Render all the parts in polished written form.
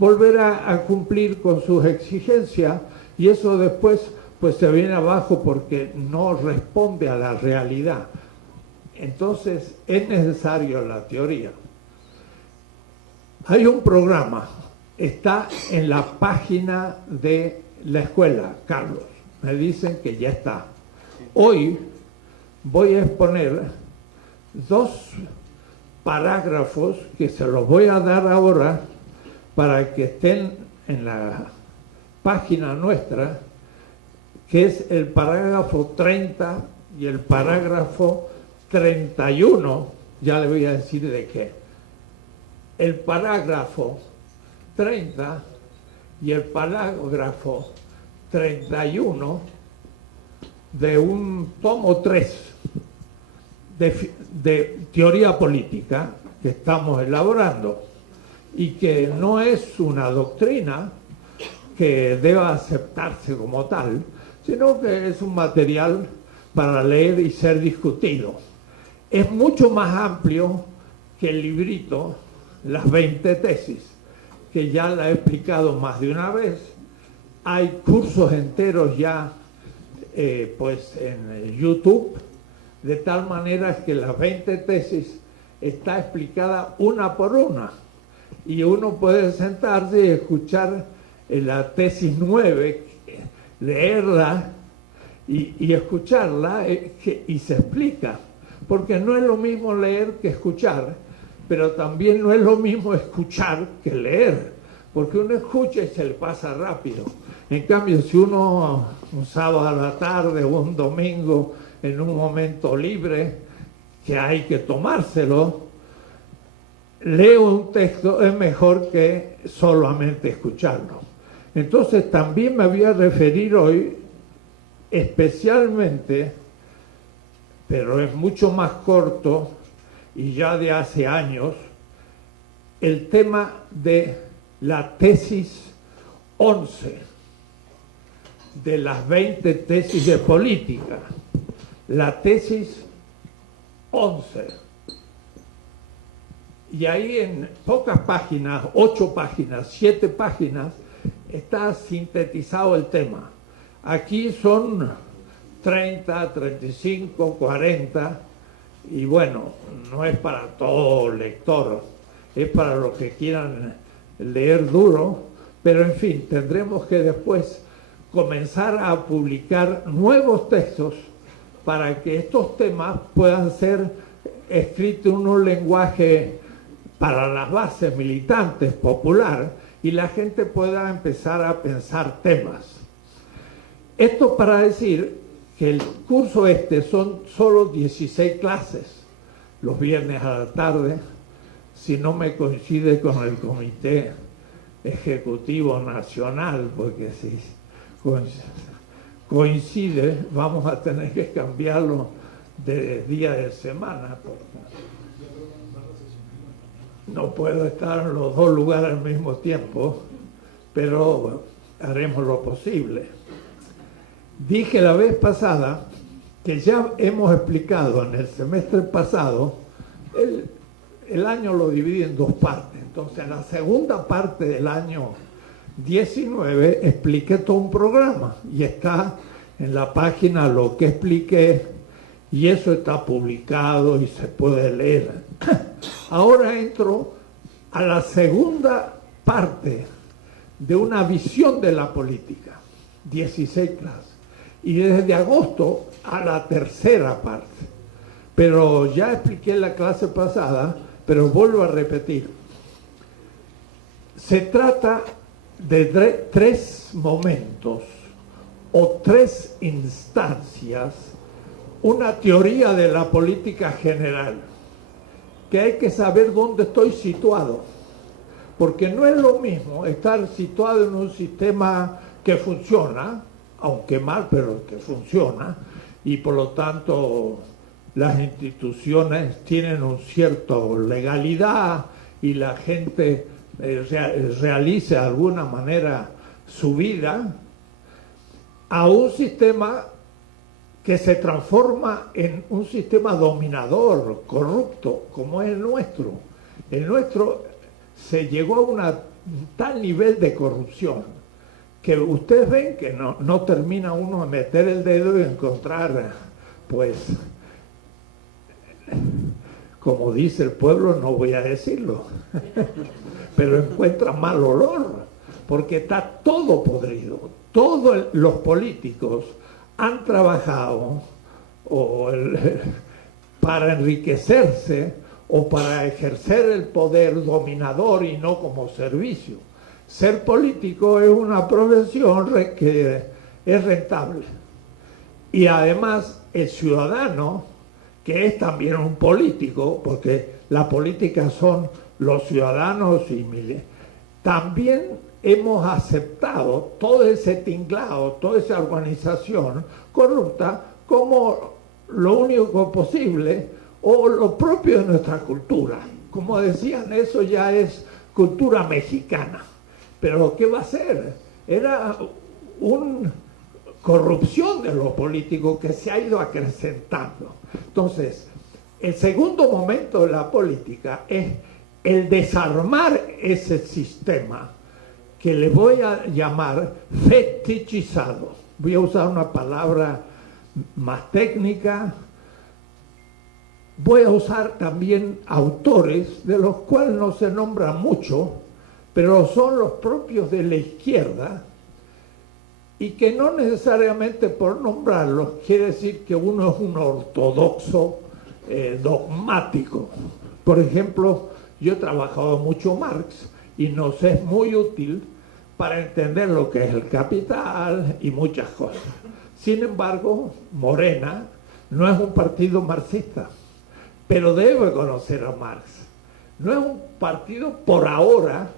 volver a cumplir con sus exigencias, y eso después pues se viene abajo porque no responde a la realidad. Entonces es necesario la teoría. Hay un programa, está en la página de la escuela, Carlos. Me dicen que ya está. Hoy voy a exponer 2 parágrafos que se los voy a dar ahora para que estén en la página nuestra, que es el parágrafo 30 y el parágrafo 31, ya le voy a decir de qué. El parágrafo 30 y el parágrafo 31 de un tomo 3 de teoría política que estamos elaborando, y que no es una doctrina que deba aceptarse como tal, sino que es un material para leer y ser discutido. Es mucho más amplio que el librito Las 20 tesis, que ya la he explicado más de una vez. Hay cursos enteros ya pues en YouTube, de tal manera que las 20 tesis está explicada una por una, y uno puede sentarse y escuchar la tesis 9, leerla y escucharla, y se explica, porque no es lo mismo leer que escuchar, pero también no es lo mismo escuchar que leer, porque uno escucha y se le pasa rápido. En cambio, si uno un sábado a la tarde o un domingo en un momento libre que hay que tomárselo, lee un texto, es mejor que solamente escucharlo. Entonces también me voy a referir hoy especialmente, pero es mucho más corto y ya de hace años, el tema de la tesis 11 de las 20 tesis de política. La tesis 11. Y ahí en pocas páginas, 8 páginas, 7 páginas, está sintetizado el tema. Aquí son 30, 35, 40, y bueno, no es para todo lector, es para los que quieran leer duro, pero en fin, tendremos que después comenzar a publicar nuevos textos para que estos temas puedan ser escritos en un lenguaje para las bases militantes, popular, y la gente pueda empezar a pensar temas. Esto para decir que el curso son solo 16 clases, los viernes a la tarde, si no me coincide con el Comité Ejecutivo Nacional, porque si coincide vamos a tener que cambiarlo de día de semana, porque no puedo estar en los 2 lugares al mismo tiempo, pero bueno, haremos lo posible. Dije la vez pasada que ya hemos explicado en el semestre pasado, el año lo dividí en 2 partes. Entonces, en la segunda parte del año 19 expliqué todo un programa, y está en la página lo que expliqué, y eso está publicado y se puede leer. Ahora entro a la segunda parte de una visión de la política, 16 clases. Y desde agosto a la tercera parte. Pero ya expliqué la clase pasada, pero vuelvo a repetir. Se trata de 3 momentos o 3 instancias, una teoría de la política general, que hay que saber dónde estoy situado, porque no es lo mismo estar situado en un sistema que funciona, aunque mal, pero que funciona, y por lo tanto las instituciones tienen un cierto legalidad y la gente realiza de alguna manera su vida, a un sistema que se transforma en un sistema dominador, corrupto, como es el nuestro. El nuestro se llegó a una tal nivel de corrupción que ustedes ven que no termina uno de meter el dedo y encontrar, pues, como dice el pueblo, no voy a decirlo, pero encuentra mal olor, porque está todo podrido. Todos los políticos han trabajado para enriquecerse o para ejercer el poder dominador y no como servicio. Ser político es una profesión que es rentable. Y además el ciudadano, que es también un político, porque la política son los ciudadanos y también hemos aceptado todo ese tinglado, toda esa organización corrupta como lo único posible o lo propio de nuestra cultura. Como decían, eso ya es cultura mexicana. Pero ¿qué va a ser? Era una corrupción de los políticos que se ha ido acrecentando. Entonces, el segundo momento de la política es el desarmar ese sistema que le voy a llamar fetichizado. Voy a usar una palabra más técnica. Voy a usar también autores de los cuales no se nombra mucho, pero son los propios de la izquierda, y que no necesariamente por nombrarlos quiere decir que uno es un ortodoxo dogmático. Por ejemplo, yo he trabajado mucho Marx y nos es muy útil para entender lo que es el capital y muchas cosas. Sin embargo, Morena no es un partido marxista, pero debe conocer a Marx. No es un partido por ahora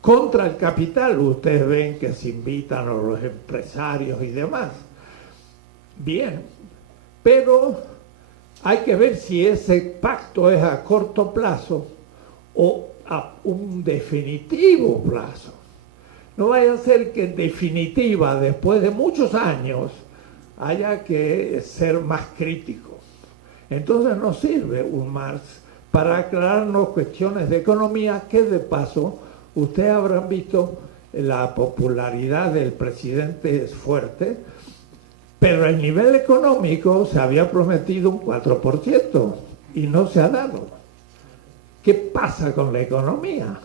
contra el capital. Ustedes ven que se invitan a los empresarios y demás. Bien, pero hay que ver si ese pacto es a corto plazo o a un definitivo plazo. No vaya a ser que en definitiva, después de muchos años, haya que ser más crítico. Entonces no sirve un Marx para aclararnos cuestiones de economía que, de paso, ustedes habrán visto la popularidad del presidente es fuerte, pero el nivel económico se había prometido un 4% y no se ha dado. ¿Qué pasa con la economía?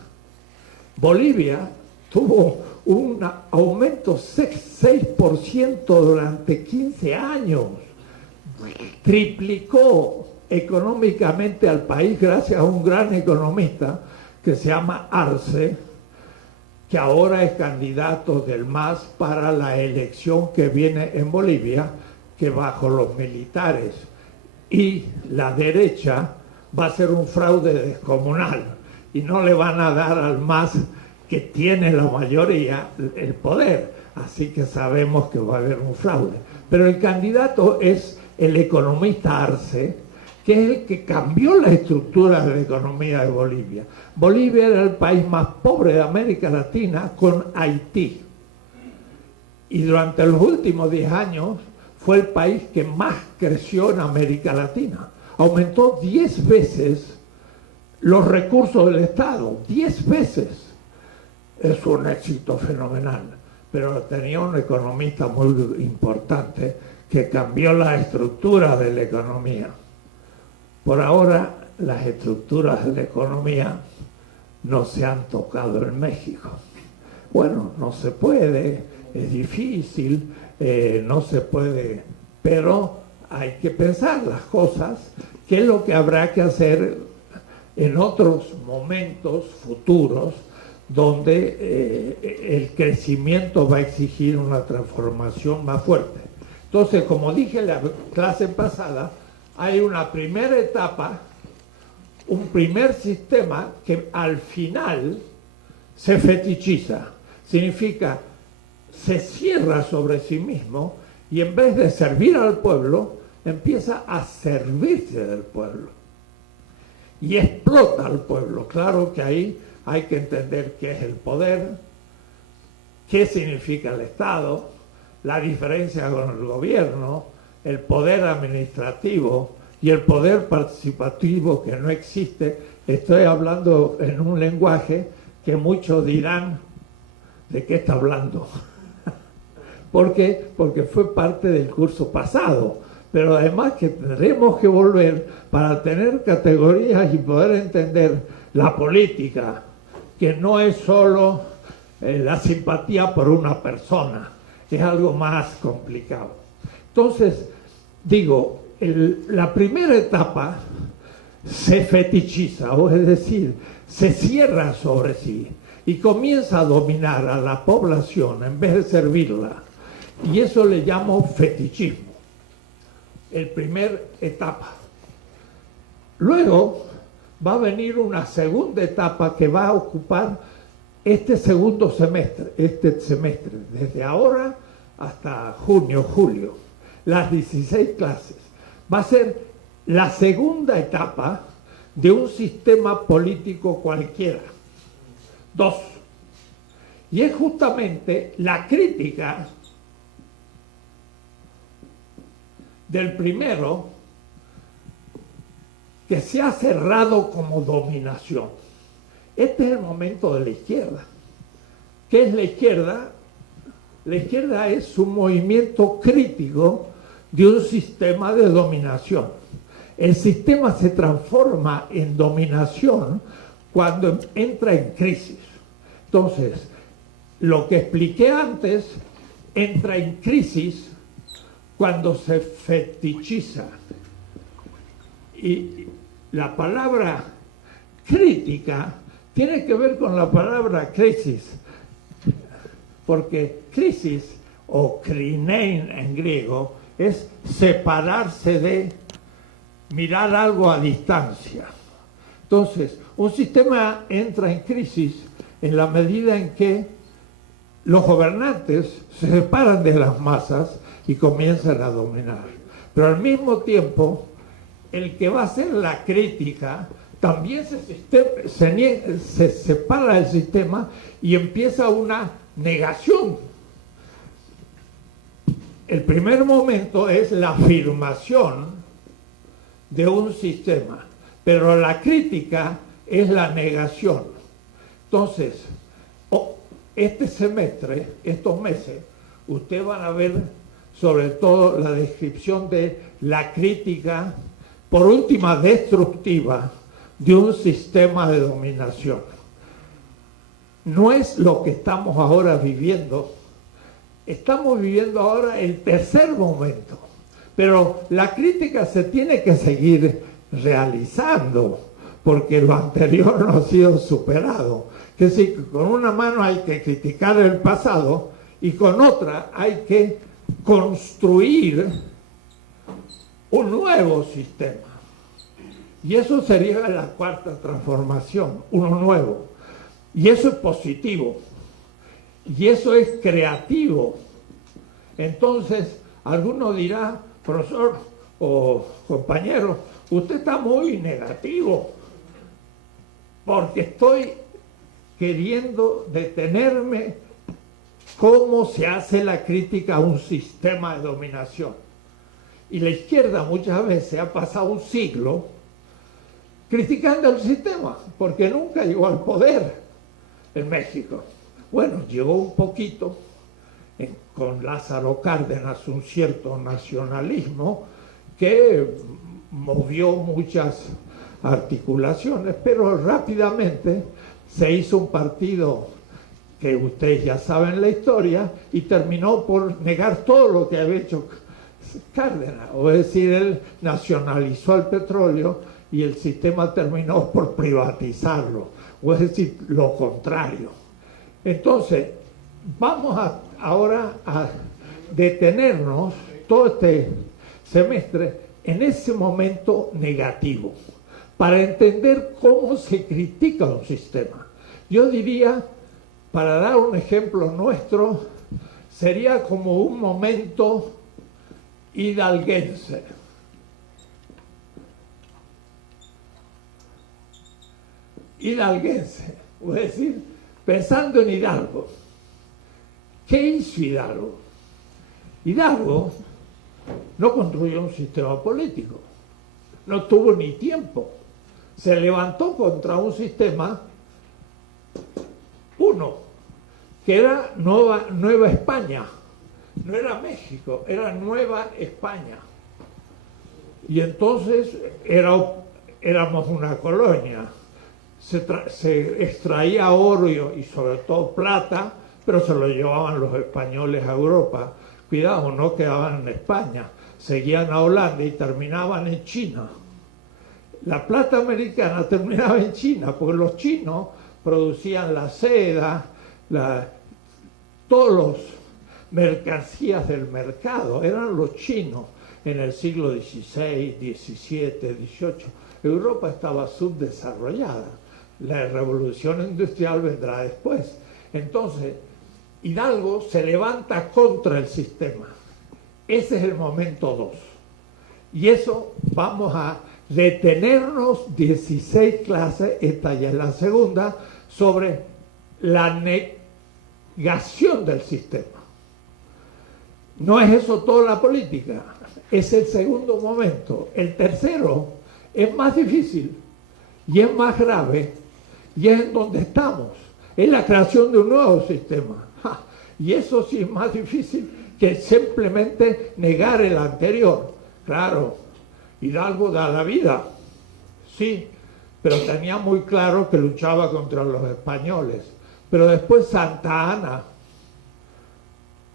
Bolivia tuvo un aumento 6% durante 15 años. Triplicó económicamente al país gracias a un gran economista que se llama Arce, que ahora es candidato del MAS para la elección que viene en Bolivia, que bajo los militares y la derecha va a ser un fraude descomunal y no le van a dar al MAS, que tiene la mayoría, el poder. Así que sabemos que va a haber un fraude. Pero el candidato es el economista Arce, que es el que cambió la estructura de la economía de Bolivia. Bolivia era el país más pobre de América Latina, con Haití. Y durante los últimos 10 años fue el país que más creció en América Latina. Aumentó 10 veces los recursos del Estado, 10 veces. Es un éxito fenomenal. Pero tenía un economista muy importante que cambió la estructura de la economía. Por ahora, las estructuras de la economía no se han tocado en México. Bueno, no se puede, es difícil, no se puede, pero hay que pensar las cosas, qué es lo que habrá que hacer en otros momentos futuros, donde el crecimiento va a exigir una transformación más fuerte. Entonces, como dije en la clase pasada, hay una primera etapa, un primer sistema que al final se fetichiza. Significa, se cierra sobre sí mismo y en vez de servir al pueblo, empieza a servirse del pueblo. Y explota al pueblo. Claro que ahí hay que entender qué es el poder, qué significa el Estado, la diferencia con el gobierno, el poder administrativo y el poder participativo que no existe. Estoy hablando en un lenguaje que muchos dirán, ¿de qué está hablando? ¿Por qué? Porque fue parte del curso pasado, pero además que tendremos que volver para tener categorías y poder entender la política, que no es solo la simpatía por una persona, es algo más complicado. Entonces, digo, la primera etapa se fetichiza, o es decir, se cierra sobre sí y comienza a dominar a la población en vez de servirla. Y eso le llamo fetichismo, el primer etapa. Luego va a venir una segunda etapa que va a ocupar este segundo semestre, desde ahora hasta junio, julio, las 16 clases. Va a ser la segunda etapa de un sistema político cualquiera. 2. Y es justamente la crítica del primero que se ha cerrado como dominación. Este es el momento de la izquierda. ¿Qué es la izquierda? La izquierda es un movimiento crítico de un sistema de dominación. El sistema se transforma en dominación cuando entra en crisis. Entonces, lo que expliqué antes entra en crisis cuando se fetichiza. Y la palabra crítica tiene que ver con la palabra crisis, porque crisis o krinein en griego es separarse de, mirar algo a distancia. Entonces, un sistema entra en crisis en la medida en que los gobernantes se separan de las masas y comienzan a dominar. Pero al mismo tiempo, el que va a hacer la crítica también se separa del sistema y empieza una negación. El primer momento es la afirmación de un sistema, pero la crítica es la negación. Entonces, este semestre, estos meses, ustedes van a ver sobre todo la descripción de la crítica, por última, destructiva de un sistema de dominación. No es lo que estamos ahora viviendo. Estamos viviendo ahora el tercer momento, pero la crítica se tiene que seguir realizando porque lo anterior no ha sido superado. Que si con una mano hay que criticar el pasado y con otra hay que construir un nuevo sistema. Y eso sería la cuarta transformación, uno nuevo. Y eso es positivo. Y eso es creativo. Entonces, alguno dirá, profesor o compañero, usted está muy negativo, porque estoy queriendo detenerme cómo se hace la crítica a un sistema de dominación. Y la izquierda muchas veces ha pasado un siglo criticando el sistema, porque nunca llegó al poder en México. Bueno, llegó un poquito, con Lázaro Cárdenas, un cierto nacionalismo que movió muchas articulaciones, pero rápidamente se hizo un partido que ustedes ya saben la historia y terminó por negar todo lo que había hecho Cárdenas, o es decir, él nacionalizó el petróleo y el sistema terminó por privatizarlo, o es decir, lo contrario. Entonces, vamos ahora a detenernos todo este semestre en ese momento negativo, para entender cómo se critica un sistema. Yo diría, para dar un ejemplo nuestro, sería como un momento hidalguense. Hidalguense, es decir, pensando en Hidalgo. ¿Qué hizo Hidalgo? Hidalgo no construyó un sistema político, no tuvo ni tiempo. Se levantó contra un sistema que era Nueva España. No era México, era Nueva España. Y entonces éramos una colonia. Se extraía oro y sobre todo plata, pero se lo llevaban los españoles a Europa. Cuidado, no quedaban en España, seguían a Holanda y terminaban en China. La plata americana terminaba en China, porque los chinos producían la seda, todos los mercancías del mercado, eran los chinos en el siglo XVI, XVII, XVIII. Europa estaba subdesarrollada. La revolución industrial vendrá después. Entonces, Hidalgo se levanta contra el sistema. Ese es el momento 2. Y eso vamos a detenernos 16 clases, esta ya es la segunda, sobre la negación del sistema. No es eso toda la política, es el segundo momento. El tercero es más difícil y es más grave y es en donde estamos. Es la creación de un nuevo sistema. Y eso sí es más difícil que simplemente negar el anterior. Claro, Hidalgo da la vida, sí, pero tenía muy claro que luchaba contra los españoles. Pero después Santa Anna,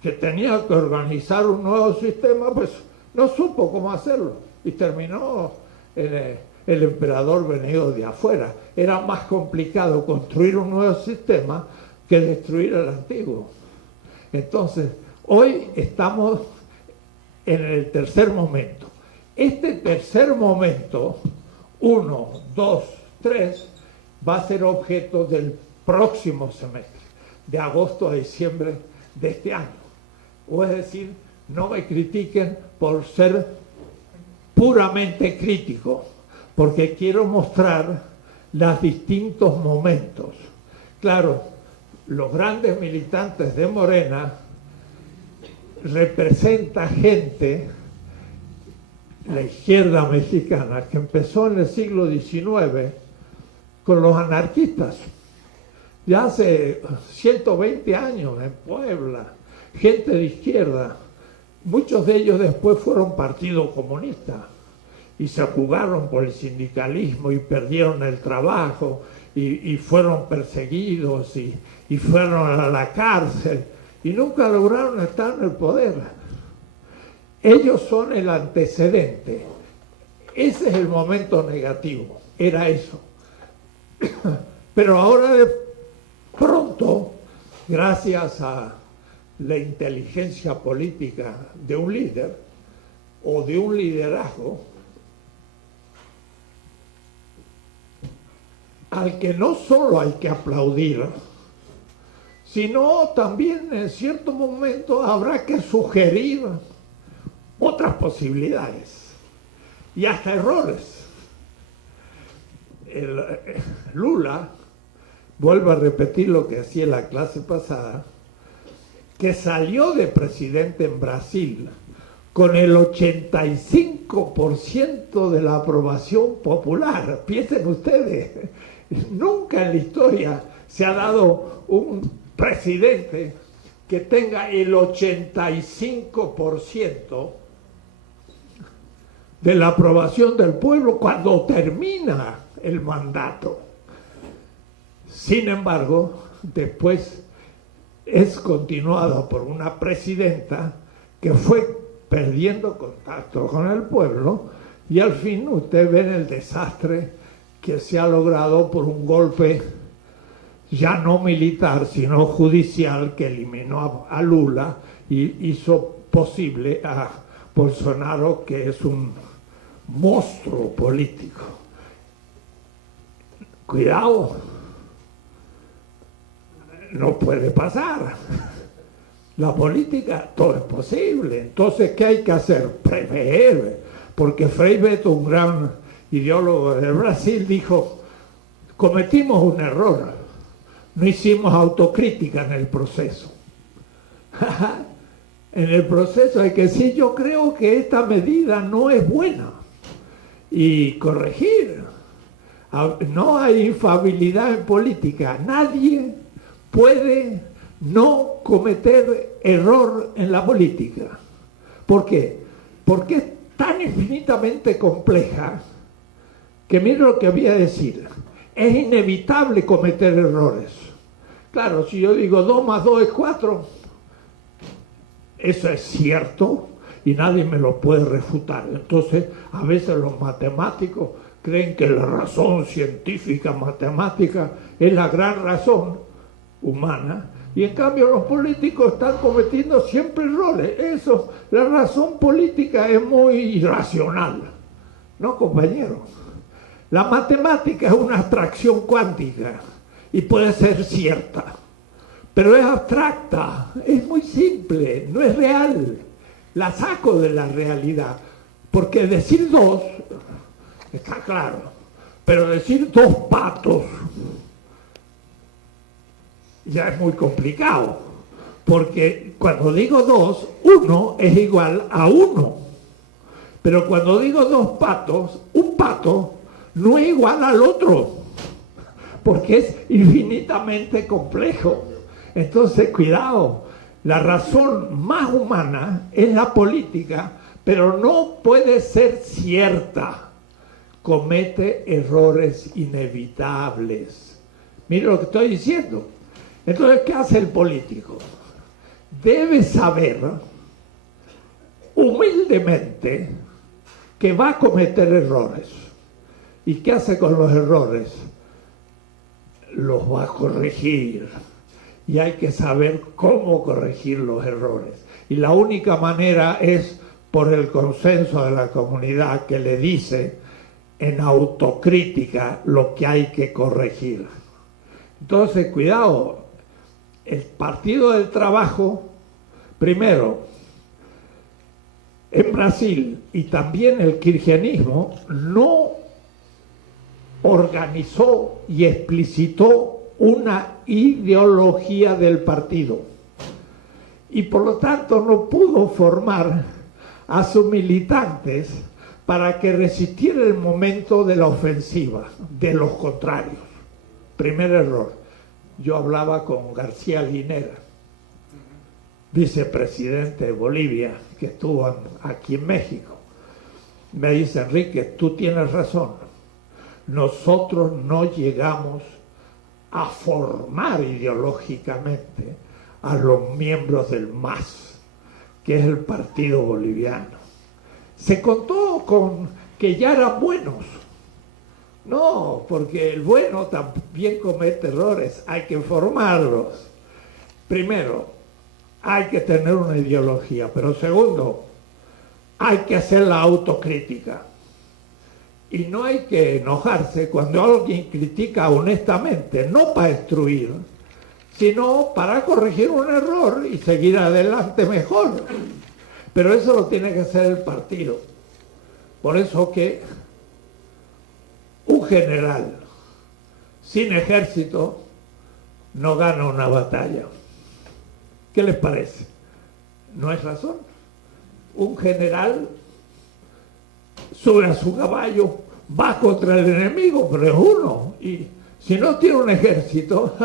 que tenía que organizar un nuevo sistema, pues no supo cómo hacerlo y terminó el emperador venido de afuera. Era más complicado construir un nuevo sistema que destruir el antiguo. Entonces, hoy estamos en el tercer momento. Este tercer momento, 1, 2, 3, va a ser objeto del próximo semestre, de agosto a diciembre de este año. O es decir, no me critiquen por ser puramente crítico, porque quiero mostrar los distintos momentos. Claro, los grandes militantes de Morena representan gente, la izquierda mexicana, que empezó en el siglo XIX con los anarquistas. Ya hace 120 años en Puebla, gente de izquierda. Muchos de ellos después fueron Partido Comunista y se jugaron por el sindicalismo y perdieron el trabajo y fueron perseguidos y fueron a la cárcel y nunca lograron estar en el poder. Ellos son el antecedente. Ese es el momento negativo, era eso. Pero ahora de pronto, gracias a la inteligencia política de un líder o de un liderazgo, al que no solo hay que aplaudir, sino también en cierto momento habrá que sugerir otras posibilidades y hasta errores. Lula, vuelvo a repetir lo que decía en la clase pasada, que salió de presidente en Brasil con el 85% de la aprobación popular. Piensen ustedes, nunca en la historia se ha dado un presidente que tenga el 85% de la aprobación del pueblo cuando termina el mandato. Sin embargo, después es continuado por una presidenta que fue perdiendo contacto con el pueblo y al fin usted ve el desastre que se ha logrado por un golpe ya no militar sino judicial que eliminó a Lula y hizo posible a Bolsonaro, que es un monstruo político. Cuidado, no puede pasar. La política, todo es posible. Entonces, ¿qué hay que hacer? Prever. Porque Frei Beto, un gran ideólogo de Brasil, dijo: cometimos un error, no hicimos autocrítica en el proceso. En el proceso hay que decir: yo creo que esta medida no es buena, y corregir. No hay infalibilidad en política. Nadie puede no cometer error en la política. ¿Por qué? Porque es tan infinitamente compleja que mire lo que voy a decir. Es inevitable cometer errores. Claro, si yo digo 2 más 2 es 4, eso es cierto y nadie me lo puede refutar. Entonces, a veces los matemáticos creen que la razón científica matemática es la gran razón humana, y en cambio los políticos están cometiendo siempre errores. Eso, la razón política es muy irracional, ¿no, compañero? La matemática es una abstracción cuántica y puede ser cierta, pero es abstracta, es muy simple, no es real. La saco de la realidad, porque decir 2 está claro, pero decir 2 patos ya es muy complicado, porque cuando digo 2, 1 es igual a 1, pero cuando digo 2 patos, un pato no es igual al otro, porque es infinitamente complejo. Entonces, cuidado, la razón más humana es la política, pero no puede ser cierta. Comete errores inevitables. Mire lo que estoy diciendo. Entonces, ¿qué hace el político? Debe saber humildemente que va a cometer errores. ¿Y qué hace con los errores? Los va a corregir. Y hay que saber cómo corregir los errores. Y la única manera es por el consenso de la comunidad que le dice en autocrítica lo que hay que corregir. Entonces, cuidado, el Partido del Trabajo, primero, en Brasil y también el kirchnerismo, no organizó y explicitó una ideología del partido. Y por lo tanto no pudo formar a sus militantes para que resistieran el momento de la ofensiva, de los contrarios. Primer error. Yo hablaba con García Linera, vicepresidente de Bolivia, que estuvo aquí en México. Me dice: Enrique, tú tienes razón. Nosotros no llegamos a formar ideológicamente a los miembros del MAS, que es el partido boliviano. Se contó con que ya eran buenos. No, porque el bueno también comete errores, hay que formarlos. Primero, hay que tener una ideología, pero segundo, hay que hacer la autocrítica. Y no hay que enojarse cuando alguien critica honestamente, no para destruir, sino para corregir un error y seguir adelante mejor. Pero eso lo tiene que hacer el partido. Por eso que un general sin ejército no gana una batalla. ¿Qué les parece? ¿No es razón? Un general sube a su caballo, va contra el enemigo, pero es uno. Y si no tiene un ejército,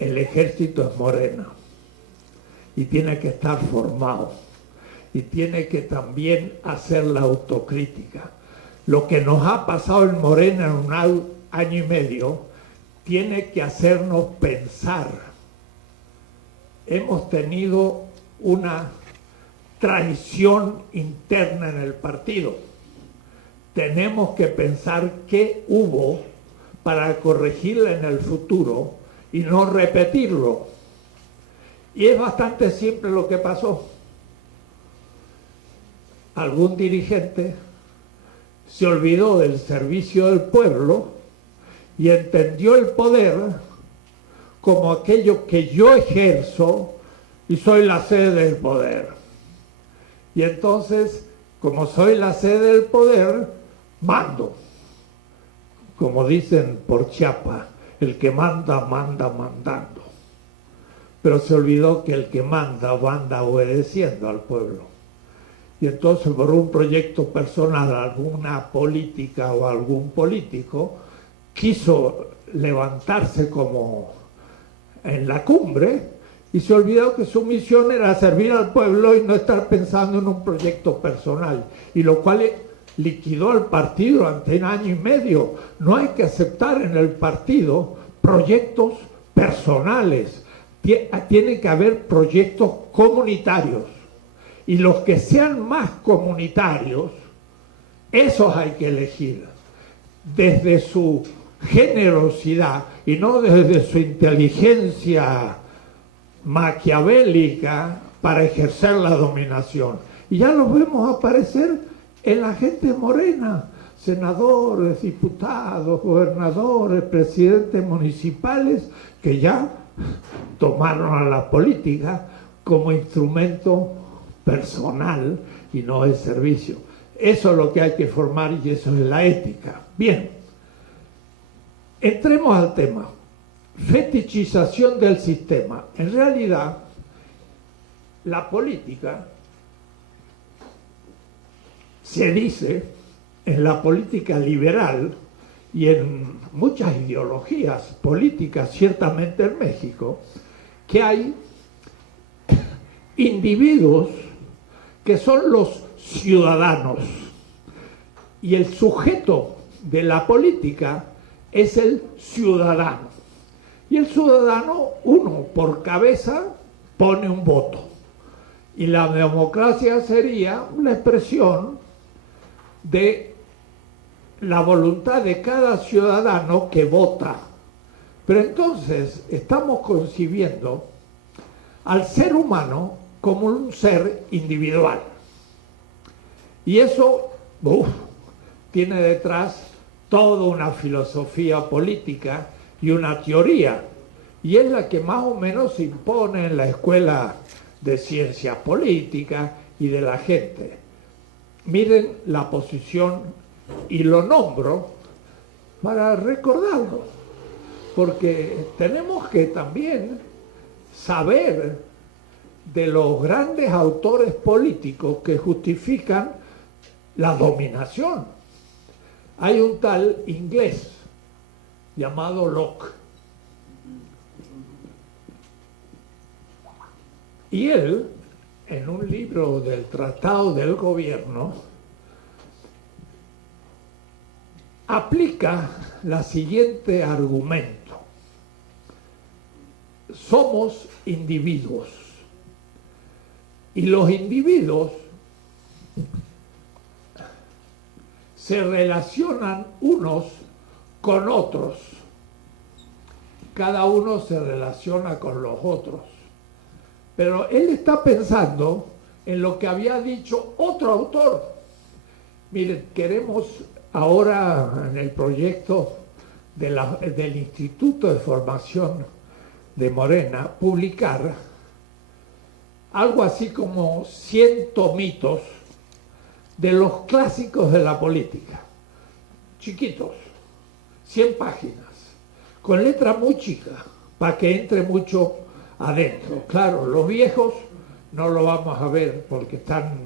el ejército es Morena. Y tiene que estar formado. Y tiene que también hacer la autocrítica. Lo que nos ha pasado en Morena en un año y medio tiene que hacernos pensar. Hemos tenido una traición interna en el partido. Tenemos que pensar qué hubo para corregirla en el futuro y no repetirlo. Y es bastante simple lo que pasó. Algún dirigente se olvidó del servicio del pueblo y entendió el poder como aquello que yo ejerzo y soy la sede del poder. Y entonces, como soy la sede del poder, mando. Como dicen por Chiapa, el que manda, manda mandando. Pero se olvidó que el que manda, manda obedeciendo al pueblo. Y entonces, por un proyecto personal, alguna política o algún político quiso levantarse como en la cumbre y se olvidó que su misión era servir al pueblo y no estar pensando en un proyecto personal, y lo cual liquidó al partido durante un año y medio. No hay que aceptar en el partido proyectos personales, tiene que haber proyectos comunitarios, y los que sean más comunitarios, esos hay que elegir desde su generosidad y no desde su inteligencia maquiavélica para ejercer la dominación. Y ya los vemos aparecer en la gente morena, senadores, diputados, gobernadores, presidentes municipales, que ya tomaron a la política como instrumento personal y no de servicio. Eso es lo que hay que formar, y eso es la ética. Bien, entremos al tema. Fetichización del sistema. En realidad, la política, se dice en la política liberal y en muchas ideologías políticas, ciertamente en México, que hay individuos que son los ciudadanos, y el sujeto de la política es el ciudadano. Y el ciudadano, uno por cabeza, pone un voto. Y la democracia sería una expresión de la voluntad de cada ciudadano que vota. Pero entonces estamos concibiendo al ser humano como un ser individual. Y eso tiene detrás toda una filosofía política y una teoría, y es la que más o menos se impone en la escuela de ciencias políticas y de la gente. Miren la posición, y lo nombro para recordarlo, porque tenemos que también saber de los grandes autores políticos que justifican la dominación. Hay un tal inglés llamado Locke, y él, en un libro del Tratado del Gobierno, aplica la siguiente argumento: somos individuos, y los individuos se relacionan unos con otros, cada uno se relaciona con los otros. Pero él está pensando en lo que había dicho otro autor. Miren, queremos ahora en el proyecto del Instituto de Formación de Morena publicar algo así como 100 tomitos de los clásicos de la política, chiquitos, 100 páginas, con letra muy chica, para que entre mucho adentro. Claro, los viejos no lo vamos a ver porque están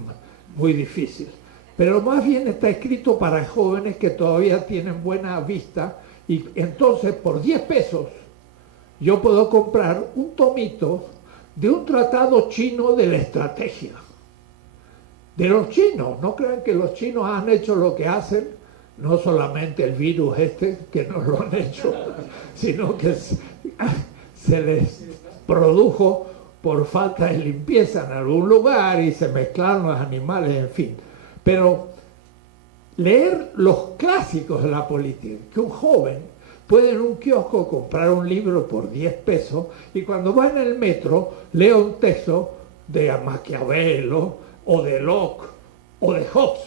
muy difíciles, pero más bien está escrito para jóvenes que todavía tienen buena vista, y entonces por 10 pesos yo puedo comprar un tomito de un tratado chino de la estrategia. De los chinos, no crean que los chinos han hecho lo que hacen, no solamente el virus que nos lo han hecho, sino que se les produjo por falta de limpieza en algún lugar y se mezclaron los animales, en fin. Pero leer los clásicos de la política, que un joven puede en un kiosco comprar un libro por 10 pesos y cuando va en el metro lee un texto de Maquiavelo o de Locke o de Hobbes.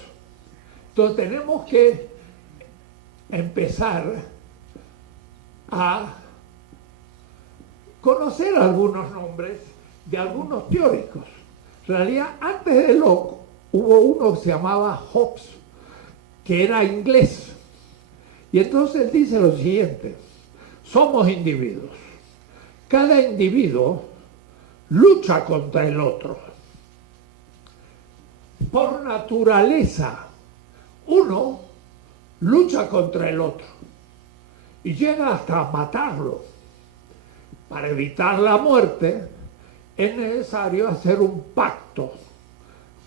Entonces tenemos que empezar a conocer algunos nombres de algunos teóricos. En realidad, antes de Locke hubo uno que se llamaba Hobbes, que era inglés. Y entonces él dice lo siguiente: somos individuos. Cada individuo lucha contra el otro. Por naturaleza, uno lucha contra el otro y llega hasta matarlo. para evitar la muerte, es necesario hacer un pacto.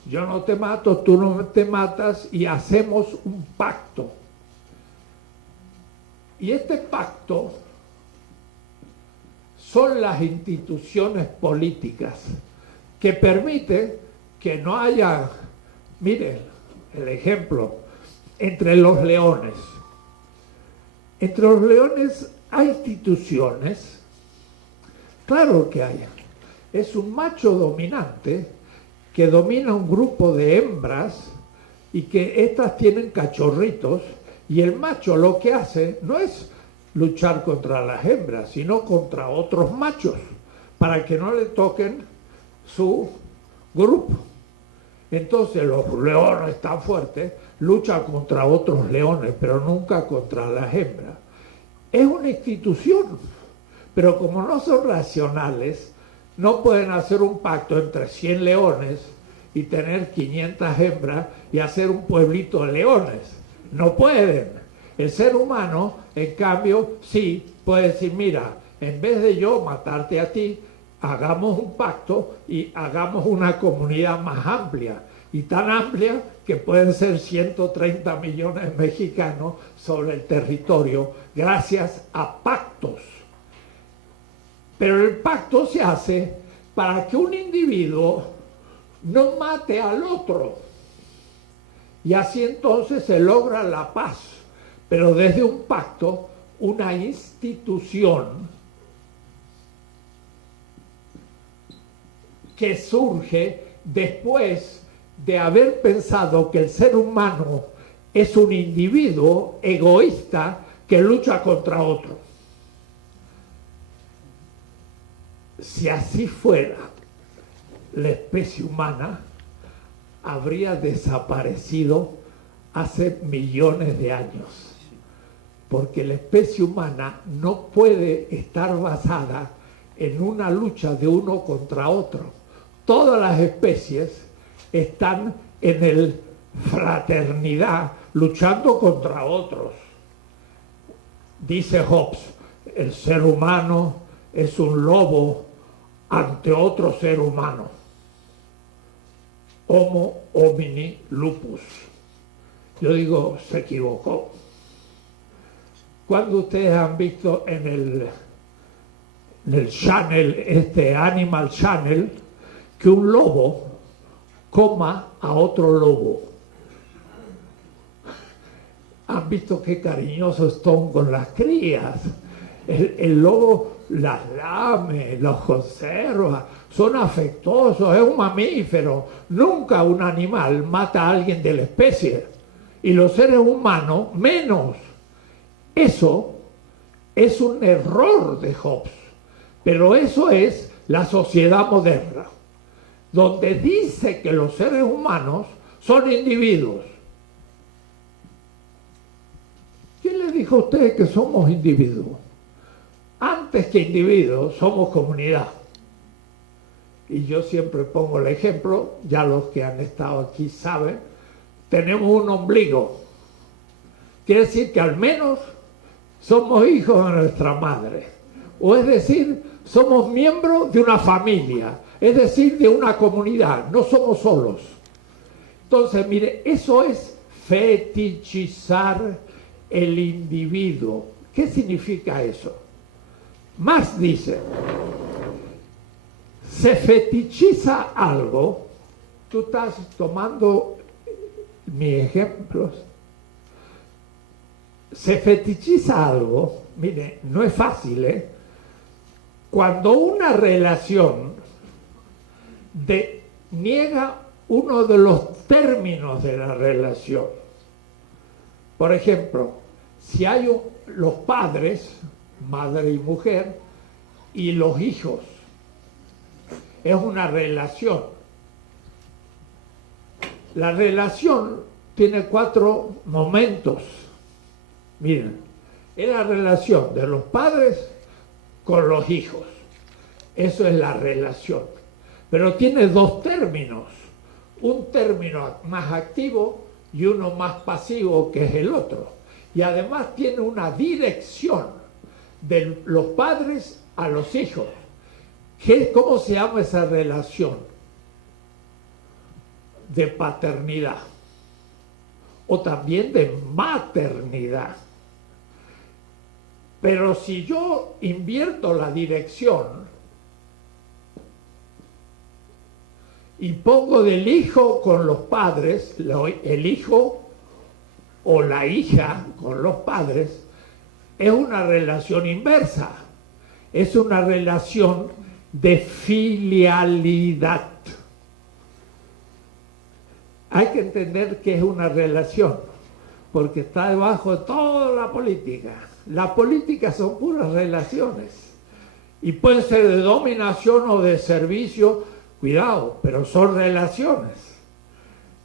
Yo no te mato, tú no te matas y hacemos un pacto. Y este pacto son las instituciones políticas que permiten que no haya, miren el ejemplo, entre los leones. Entre los leones hay instituciones, claro que hay. Es un macho dominante que domina un grupo de hembras y que estas tienen cachorritos, y el macho lo que hace no es luchar contra las hembras, sino contra otros machos, para que no le toquen su grupo. Entonces los leones tan fuertes luchan contra otros leones, pero nunca contra las hembras. Es una institución, pero como no son racionales, no pueden hacer un pacto entre 100 leones y tener 500 hembras y hacer un pueblito de leones. No pueden. El ser humano, en cambio, sí puede decir, mira, en vez de yo matarte a ti, hagamos un pacto y hagamos una comunidad más amplia, y tan amplia que pueden ser 130 millones de mexicanos sobre el territorio gracias a pactos. Pero el pacto se hace para que un individuo no mate al otro, y así entonces se logra la paz, pero desde un pacto, una institución que surge después de haber pensado que el ser humano es un individuo egoísta que lucha contra otro. Si así fuera, la especie humana habría desaparecido hace millones de años, porque la especie humana no puede estar basada en una lucha de uno contra otro. Todas las especies están en el fraternidad, luchando contra otros. Dice Hobbes, el ser humano es un lobo ante otro ser humano. Homo homini lupus. Yo digo, se equivocó. Cuando ustedes han visto en el channel, Animal Channel, que un lobo coma a otro lobo? Han visto qué cariñosos son con las crías. El lobo las lame, los conserva, son afectuosos, es un mamífero. Nunca un animal mata a alguien de la especie, y los seres humanos menos. Eso es un error de Hobbes, pero eso es la sociedad moderna, donde dice que los seres humanos son individuos. ¿Quién les dijo a ustedes que somos individuos? Antes que individuos, somos comunidad. Y yo siempre pongo el ejemplo, ya los que han estado aquí saben, tenemos un ombligo. Quiere decir que al menos somos hijos de nuestra madre. O es decir, somos miembros de una familia, es decir, de una comunidad, no somos solos. Entonces, mire, eso es fetichizar el individuo. ¿Qué significa eso? Marx dice, se fetichiza algo, tú estás tomando mis ejemplos, se fetichiza algo, mire, no es fácil, ¿eh? Cuando una relación niega uno de los términos de la relación. Por ejemplo, si hay los padres, madre y mujer, y los hijos, es una relación. La relación tiene 4 momentos. Miren, es la relación de los padres con los hijos. Eso es la relación. Pero tiene 2 términos. Un término más activo y uno más pasivo, que es el otro. Y además tiene una dirección de los padres a los hijos. ¿Cómo se llama esa relación? De paternidad o también de maternidad. Pero si yo invierto la dirección y pongo del hijo con los padres, el hijo o la hija con los padres, es una relación inversa, es una relación de filialidad. Hay que entender que es una relación, porque está debajo de toda la política. Las políticas son puras relaciones, y pueden ser de dominación o de servicio, cuidado, pero son relaciones.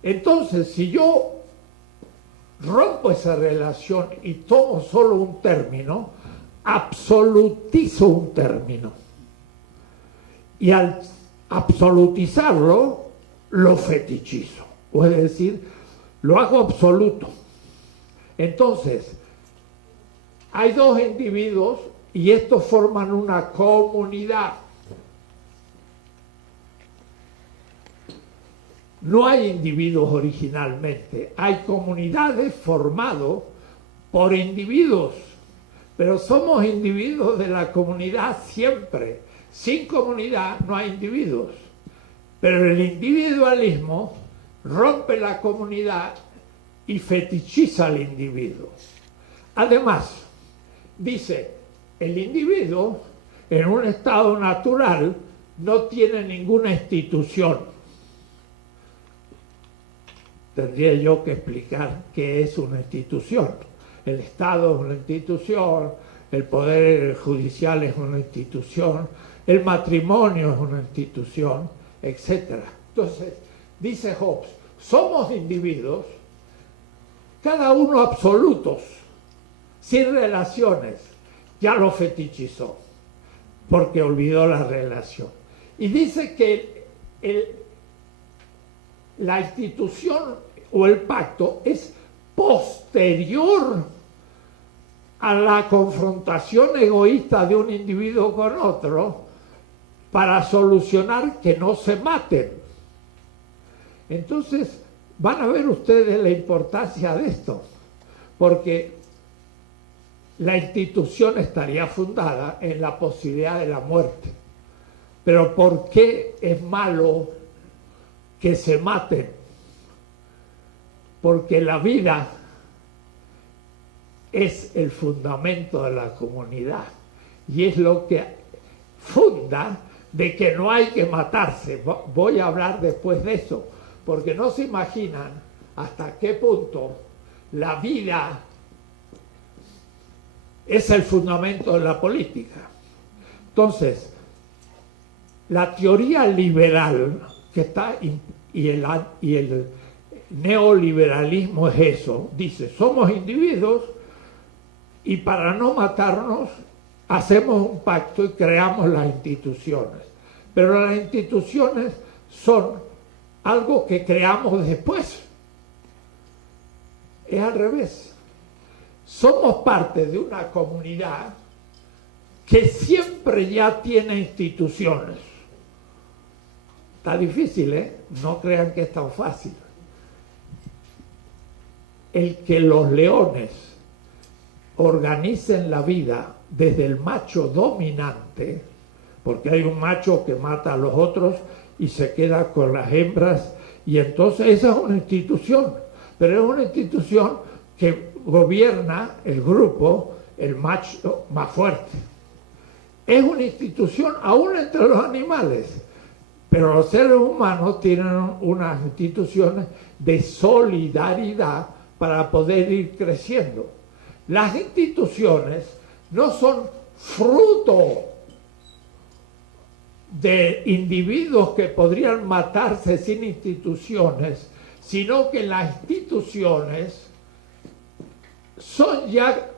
Entonces, si yo rompo esa relación y tomo solo un término, absolutizo un término. Y al absolutizarlo, lo fetichizo. O es decir, lo hago absoluto. Entonces, hay dos individuos y estos forman una comunidad. No hay individuos originalmente, hay comunidades formadas por individuos, pero somos individuos de la comunidad siempre. Sin comunidad no hay individuos, pero el individualismo rompe la comunidad y fetichiza al individuo. Además, dice, el individuo en un estado natural no tiene ninguna institución. Tendría yo que explicar qué es una institución. El Estado es una institución, el Poder Judicial es una institución, el matrimonio es una institución, etc. Entonces, dice Hobbes, somos individuos, cada uno absolutos, sin relaciones. Ya lo fetichizó, porque olvidó la relación. Y dice que la institución o el pacto es posterior a la confrontación egoísta de un individuo con otro para solucionar que no se maten. Entonces, van a ver ustedes la importancia de esto, porque la institución estaría fundada en la posibilidad de la muerte. Pero ¿por qué es malo que se maten? Porque la vida es el fundamento de la comunidad y es lo que funda de que no hay que matarse. Voy a hablar después de eso, porque no se imaginan hasta qué punto la vida es el fundamento de la política. Entonces, la teoría liberal que está y el neoliberalismo es eso, dice, somos individuos y para no matarnos hacemos un pacto y creamos las instituciones. Pero las instituciones son algo que creamos después. Es al revés. Somos parte de una comunidad que siempre ya tiene instituciones. Está difícil, ¿eh? No crean que es tan fácil. El que los leones organicen la vida desde el macho dominante, porque hay un macho que mata a los otros y se queda con las hembras, y entonces esa es una institución, pero es una institución que gobierna el grupo, el macho más fuerte. Es una institución aún entre los animales, pero los seres humanos tienen unas instituciones de solidaridad para poder ir creciendo. Las instituciones no son fruto de individuos que podrían matarse sin instituciones, sino que las instituciones son ya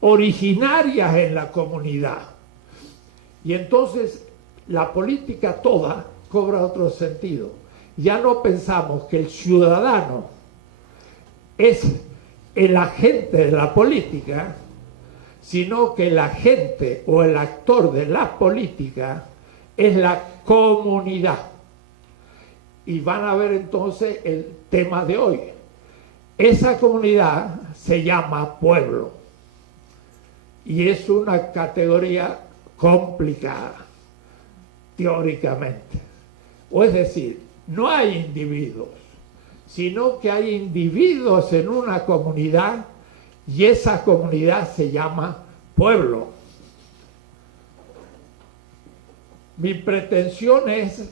originarias en la comunidad. Y entonces la política toda cobra otro sentido. Ya no pensamos que el ciudadano es el agente de la política, sino que la gente o el actor de la política es la comunidad. Y van a ver entonces el tema de hoy. Esa comunidad se llama pueblo y es una categoría complicada teóricamente. O es decir, no hay individuos, sino que hay individuos en una comunidad y esa comunidad se llama pueblo. Mi pretensión es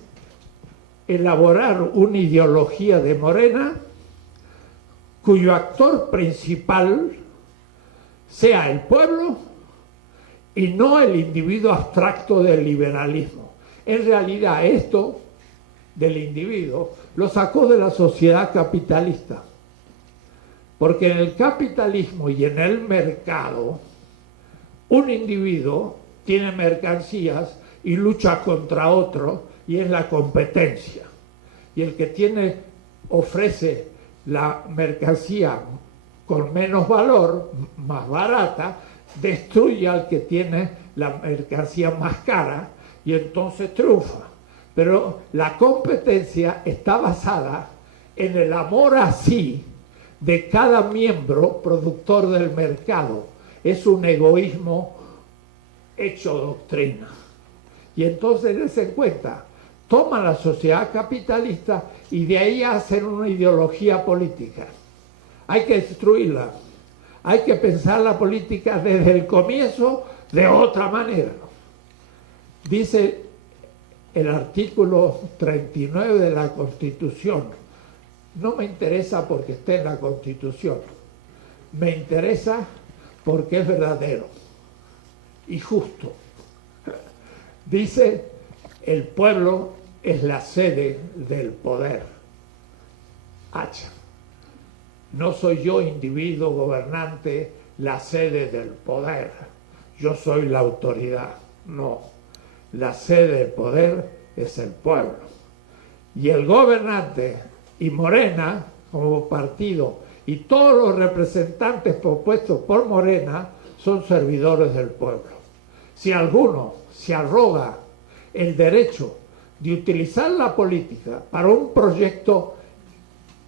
elaborar una ideología de Morena cuyo actor principal sea el pueblo y no el individuo abstracto del liberalismo. En realidad esto del individuo lo sacó de la sociedad capitalista, porque en el capitalismo y en el mercado un individuo tiene mercancías y lucha contra otro y es la competencia, y el que ofrece la mercancía con menos valor, más barata, destruye al que tiene la mercancía más cara y entonces triunfa. Pero la competencia está basada en el amor a sí de cada miembro productor del mercado. Es un egoísmo hecho doctrina. Y entonces dense en cuenta, toman la sociedad capitalista y de ahí hacen una ideología política. Hay que destruirla. Hay que pensar la política desde el comienzo de otra manera. Dice el artículo 39 de la Constitución. No me interesa porque esté en la Constitución. Me interesa porque es verdadero y justo. Dice, el pueblo es la sede del poder. Hacha. No soy yo, individuo gobernante, la sede del poder. Yo soy la autoridad. No. La sede del poder es el pueblo. Y el gobernante y Morena, como partido, y todos los representantes propuestos por Morena son servidores del pueblo. Si alguno se arroga el derecho de utilizar la política para un proyecto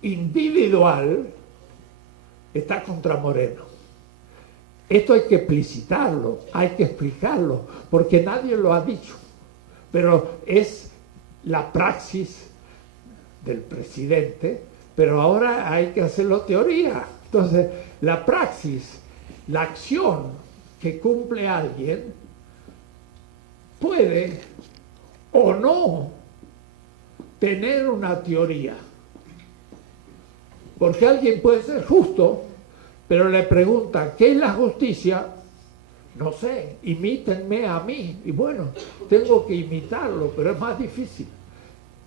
individual, está contra Moreno. Esto hay que explicitarlo, hay que explicarlo, porque nadie lo ha dicho. Pero es la praxis del presidente, pero ahora hay que hacerlo teoría. Entonces, la praxis, la acción que cumple alguien, puede o no tener una teoría. Porque alguien puede ser justo, pero le preguntan, ¿qué es la justicia? No sé, imítenme a mí. Y bueno, tengo que imitarlo, pero es más difícil.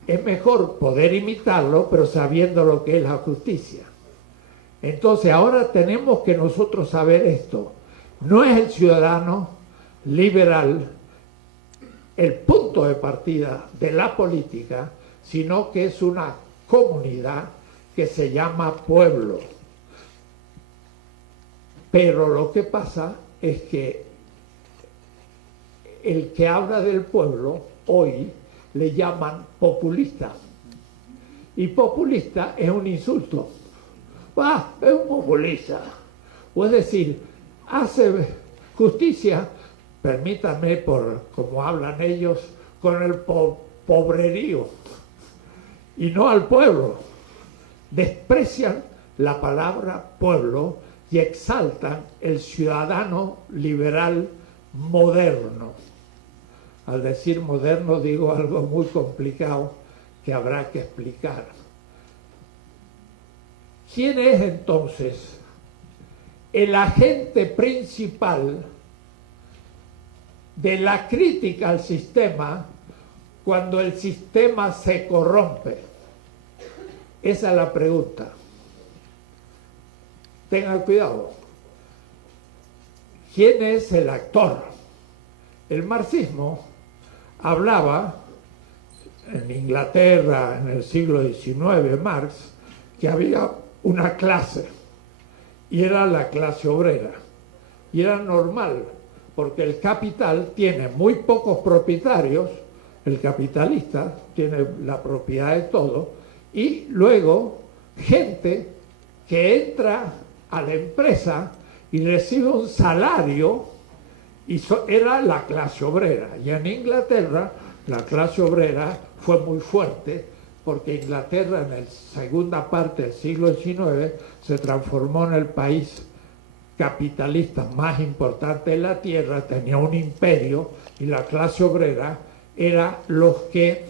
Es mejor poder imitarlo, pero sabiendo lo que es la justicia. Entonces, ahora tenemos que nosotros saber esto. No es el ciudadano liberal el punto de partida de la política, sino que es una comunidad que se llama pueblo. Pero lo que pasa es que el que habla del pueblo hoy le llaman populista. Y populista es un insulto. ¡Ah, es un populista! O es decir, hace justicia, permítanme por como hablan ellos, con el pobrerío y no al pueblo. Desprecian la palabra pueblo y exaltan el ciudadano liberal moderno. Al decir moderno digo algo muy complicado que habrá que explicar. ¿Quién es entonces el agente principal de la crítica al sistema cuando el sistema se corrompe? Esa es la pregunta. Tengan cuidado. ¿Quién es el actor? El marxismo hablaba en Inglaterra en el siglo XIX, Marx, que había una clase y era la clase obrera. Y era normal, porque el capital tiene muy pocos propietarios, el capitalista tiene la propiedad de todo, y luego gente que entra a la empresa y recibe un salario, y era la clase obrera. Y en Inglaterra la clase obrera fue muy fuerte, porque Inglaterra en la segunda parte del siglo XIX se transformó en el país capitalista más importante de la tierra, tenía un imperio, y la clase obrera era los que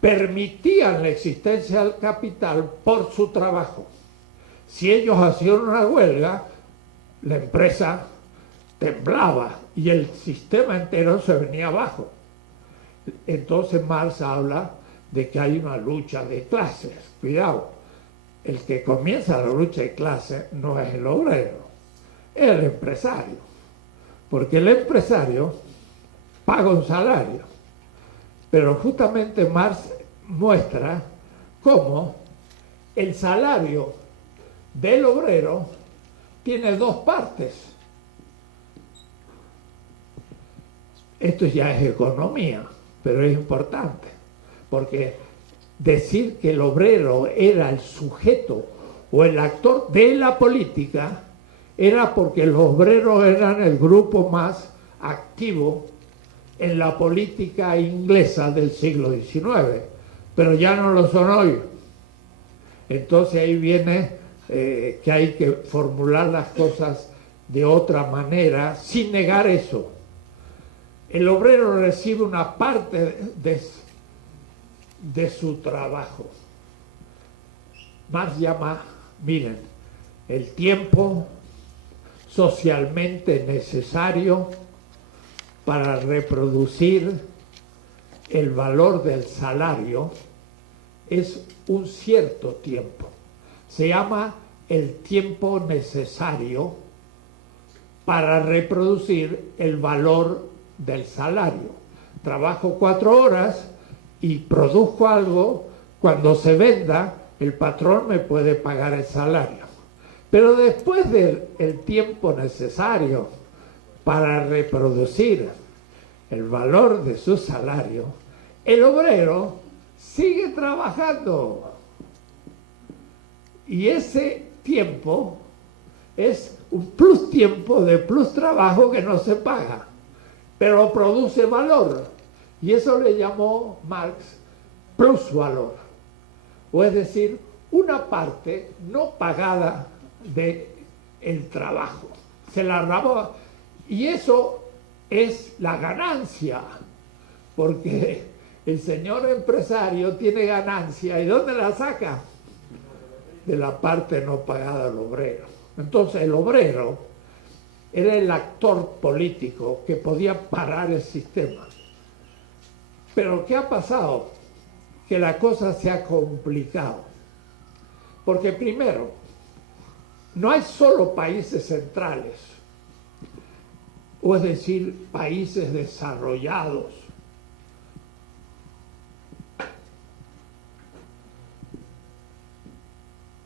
permitían la existencia del capital por su trabajo. Si ellos hacían una huelga, la empresa temblaba y el sistema entero se venía abajo. Entonces Marx habla de que hay una lucha de clases. Cuidado, el que comienza la lucha de clases no es el obrero, es el empresario, porque el empresario paga un salario. Pero justamente Marx muestra cómo el salario del obrero tiene dos partes. Esto ya es economía, pero es importante, porque decir que el obrero era el sujeto o el actor de la política era porque los obreros eran el grupo más activo en la política inglesa del siglo XIX, pero ya no lo son hoy. Entonces ahí viene que hay que formular las cosas de otra manera, sin negar eso. El obrero recibe una parte de su trabajo. Marx llama, miren, el tiempo socialmente necesario para reproducir el valor del salario es un cierto tiempo. Se llama el tiempo necesario para reproducir el valor del salario. Trabajo 4 horas y produzco algo, cuando se venda, el patrón me puede pagar el salario. Pero después del tiempo necesario para reproducir el valor de su salario, el obrero sigue trabajando. Y ese tiempo es un plus tiempo de plus trabajo que no se paga, pero produce valor. Y eso le llamó Marx plusvalor. O es decir, una parte no pagada del trabajo. Se la robó. Y eso es la ganancia, porque el señor empresario tiene ganancia. ¿Y dónde la saca? De la parte no pagada del obrero. Entonces el obrero era el actor político que podía parar el sistema. Pero ¿qué ha pasado? Que la cosa se ha complicado. Porque primero, no hay solo países centrales, o es decir, países desarrollados.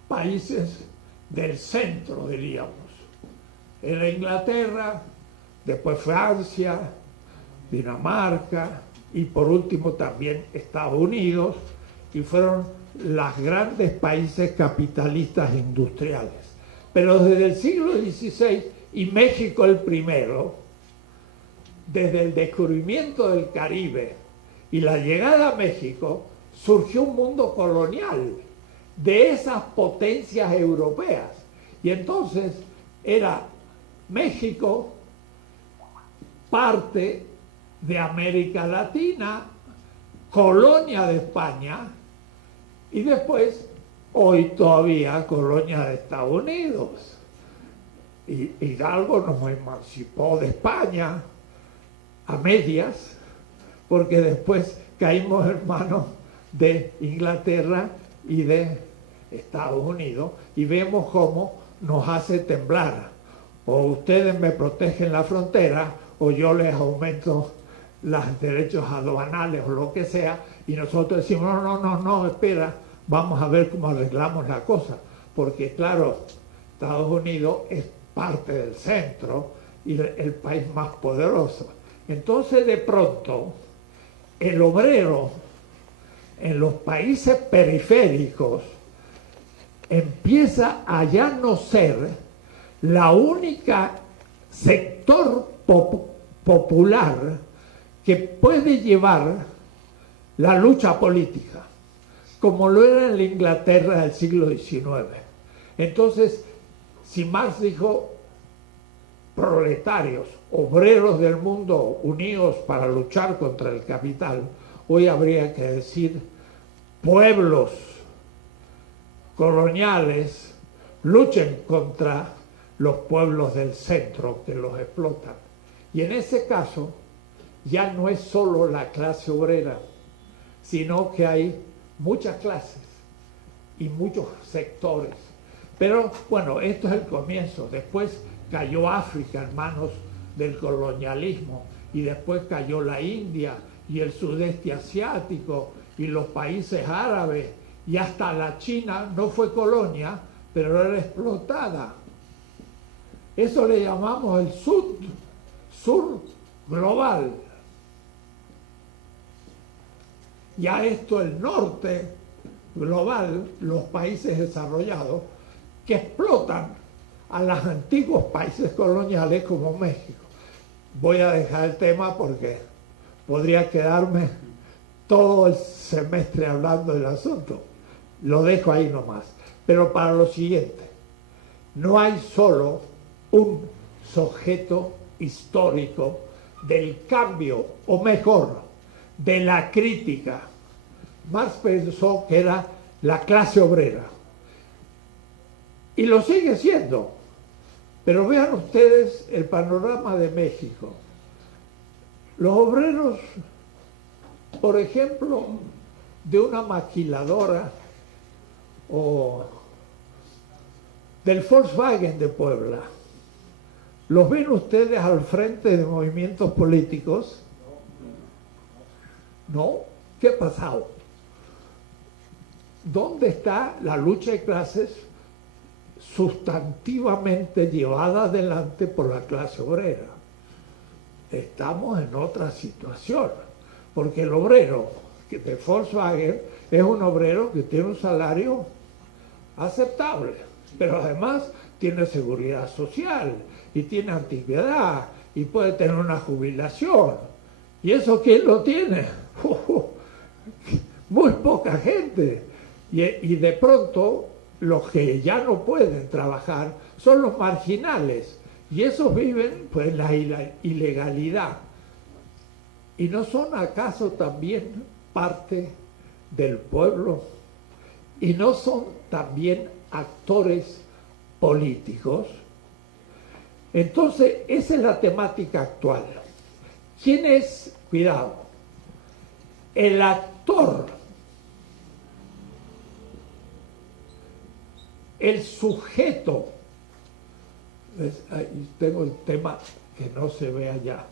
Países del centro, diríamos. Era Inglaterra, después Francia, Dinamarca y por último también Estados Unidos, y fueron los grandes países capitalistas industriales. Pero desde el siglo XVI, y México el primero, desde el descubrimiento del Caribe y la llegada a México, surgió un mundo colonial de esas potencias europeas. Y entonces era México parte de América Latina, colonia de España, y después, hoy todavía, colonia de Estados Unidos. Y Hidalgo nos emancipó de España a medias, porque después caímos en manos de Inglaterra y de Estados Unidos, y vemos cómo nos hace temblar. O ustedes me protegen la frontera, o yo les aumento los derechos aduanales o lo que sea, y nosotros decimos, no, espera, vamos a ver cómo arreglamos la cosa. Porque claro, Estados Unidos es parte del centro y el país más poderoso. Entonces de pronto el obrero en los países periféricos empieza a ya no ser la única sector popular que puede llevar la lucha política, como lo era en la Inglaterra del siglo XIX. Entonces, si Marx dijo proletarios, obreros del mundo unidos para luchar contra el capital, hoy habría que decir pueblos coloniales luchen contra los pueblos del centro que los explotan. Y en ese caso ya no es solo la clase obrera, sino que hay muchas clases y muchos sectores. Pero bueno, esto es el comienzo. Después cayó África en manos del colonialismo y después cayó la India y el sudeste asiático y los países árabes y hasta la China no fue colonia, pero era explotada. Eso le llamamos el sur global. Ya esto el norte global, los países desarrollados, que explotan a los antiguos países coloniales como México. Voy a dejar el tema porque podría quedarme todo el semestre hablando del asunto. Lo dejo ahí nomás. Pero para lo siguiente, no hay solo un sujeto histórico del cambio, o mejor, de la crítica. Marx pensó que era la clase obrera. Y lo sigue siendo. Pero vean ustedes el panorama de México. Los obreros, por ejemplo, de una maquiladora o del Volkswagen de Puebla, ¿los ven ustedes al frente de movimientos políticos? ¿No? ¿Qué ha pasado? ¿Dónde está la lucha de clases sustantivamente llevada adelante por la clase obrera? Estamos en otra situación, porque el obrero de Volkswagen es un obrero que tiene un salario aceptable, pero además tiene seguridad social y tiene antigüedad y puede tener una jubilación. ¿Y eso quién lo tiene? Muy poca gente. Y de pronto los que ya no pueden trabajar son los marginales, y esos viven pues en la ilegalidad. ¿Y no son acaso también parte del pueblo? ¿Y no son también actores políticos? Entonces, esa es la temática actual. ¿Quién es, cuidado, el actor, el sujeto? Ahí tengo el tema que no se ve allá.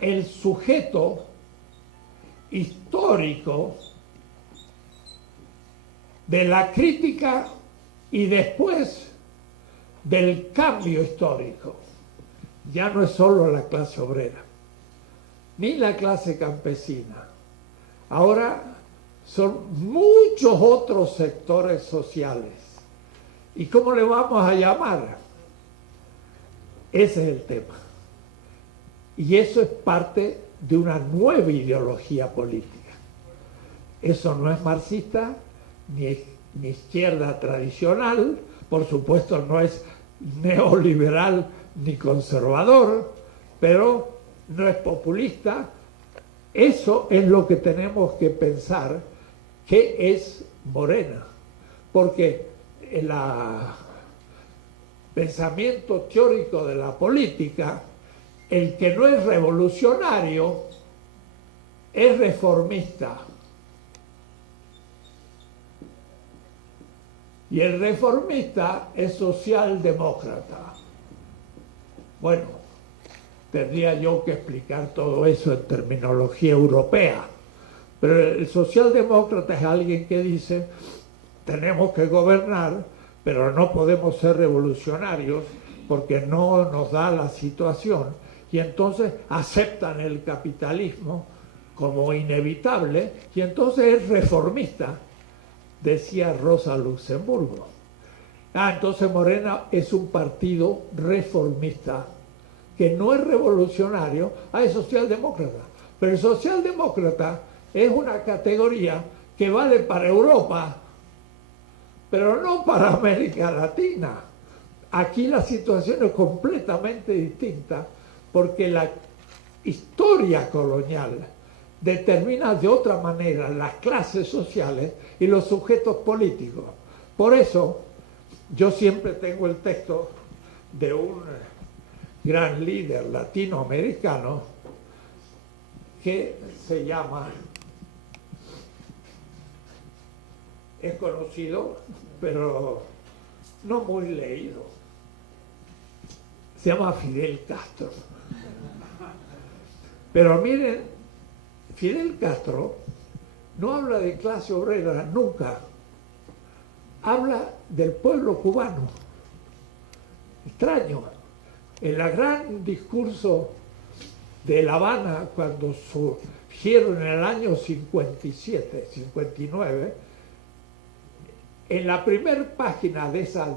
El sujeto histórico de la crítica y después del cambio histórico. Ya no es solo la clase obrera, ni la clase campesina. Ahora son muchos otros sectores sociales. ¿Y cómo le vamos a llamar? Ese es el tema. Y eso es parte de una nueva ideología política. Eso no es marxista, ni izquierda tradicional, por supuesto no es neoliberal ni conservador, pero no es populista. Eso es lo que tenemos que pensar que es Morena, porque el pensamiento teórico de la política, el que no es revolucionario es reformista. Y el reformista es socialdemócrata. Bueno, tendría yo que explicar todo eso en terminología europea. Pero el socialdemócrata es alguien que dice, tenemos que gobernar, pero no podemos ser revolucionarios porque no nos da la situación, y entonces aceptan el capitalismo como inevitable, y entonces es reformista, decía Rosa Luxemburgo. Entonces Morena es un partido reformista, que no es revolucionario, es socialdemócrata. Pero el socialdemócrata es una categoría que vale para Europa, pero no para América Latina. Aquí la situación es completamente distinta, porque la historia colonial determina de otra manera las clases sociales y los sujetos políticos. Por eso, yo siempre tengo el texto de un gran líder latinoamericano que se llama, es conocido, pero no muy leído, se llama Fidel Castro. Pero miren, Fidel Castro no habla de clase obrera nunca, habla del pueblo cubano. Extraño. En el gran discurso de La Habana, cuando surgieron en el año 57, 59, en la primera página de esa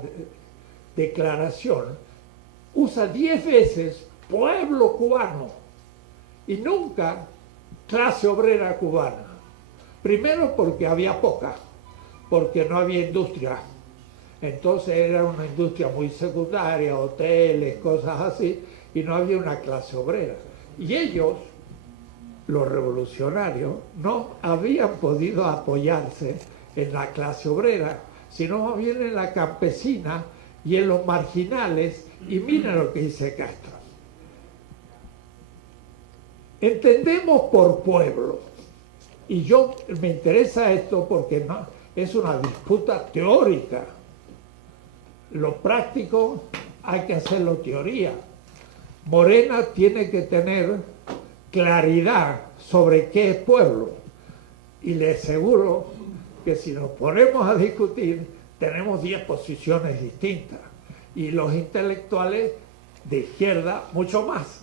declaración, usa 10 veces pueblo cubano y nunca clase obrera cubana. Primero porque había poca, porque no había industria. Entonces era una industria muy secundaria, hoteles, cosas así, y no había una clase obrera. Y ellos, los revolucionarios, no habían podido apoyarse en la clase obrera, sino más bien en la campesina y en los marginales. Y miren lo que dice Castro. Entendemos por pueblo, y yo me interesa esto porque no, es una disputa teórica. Lo práctico hay que hacerlo teoría. Morena tiene que tener claridad sobre qué es pueblo, y le aseguro que si nos ponemos a discutir tenemos 10 posiciones distintas, y los intelectuales de izquierda mucho más.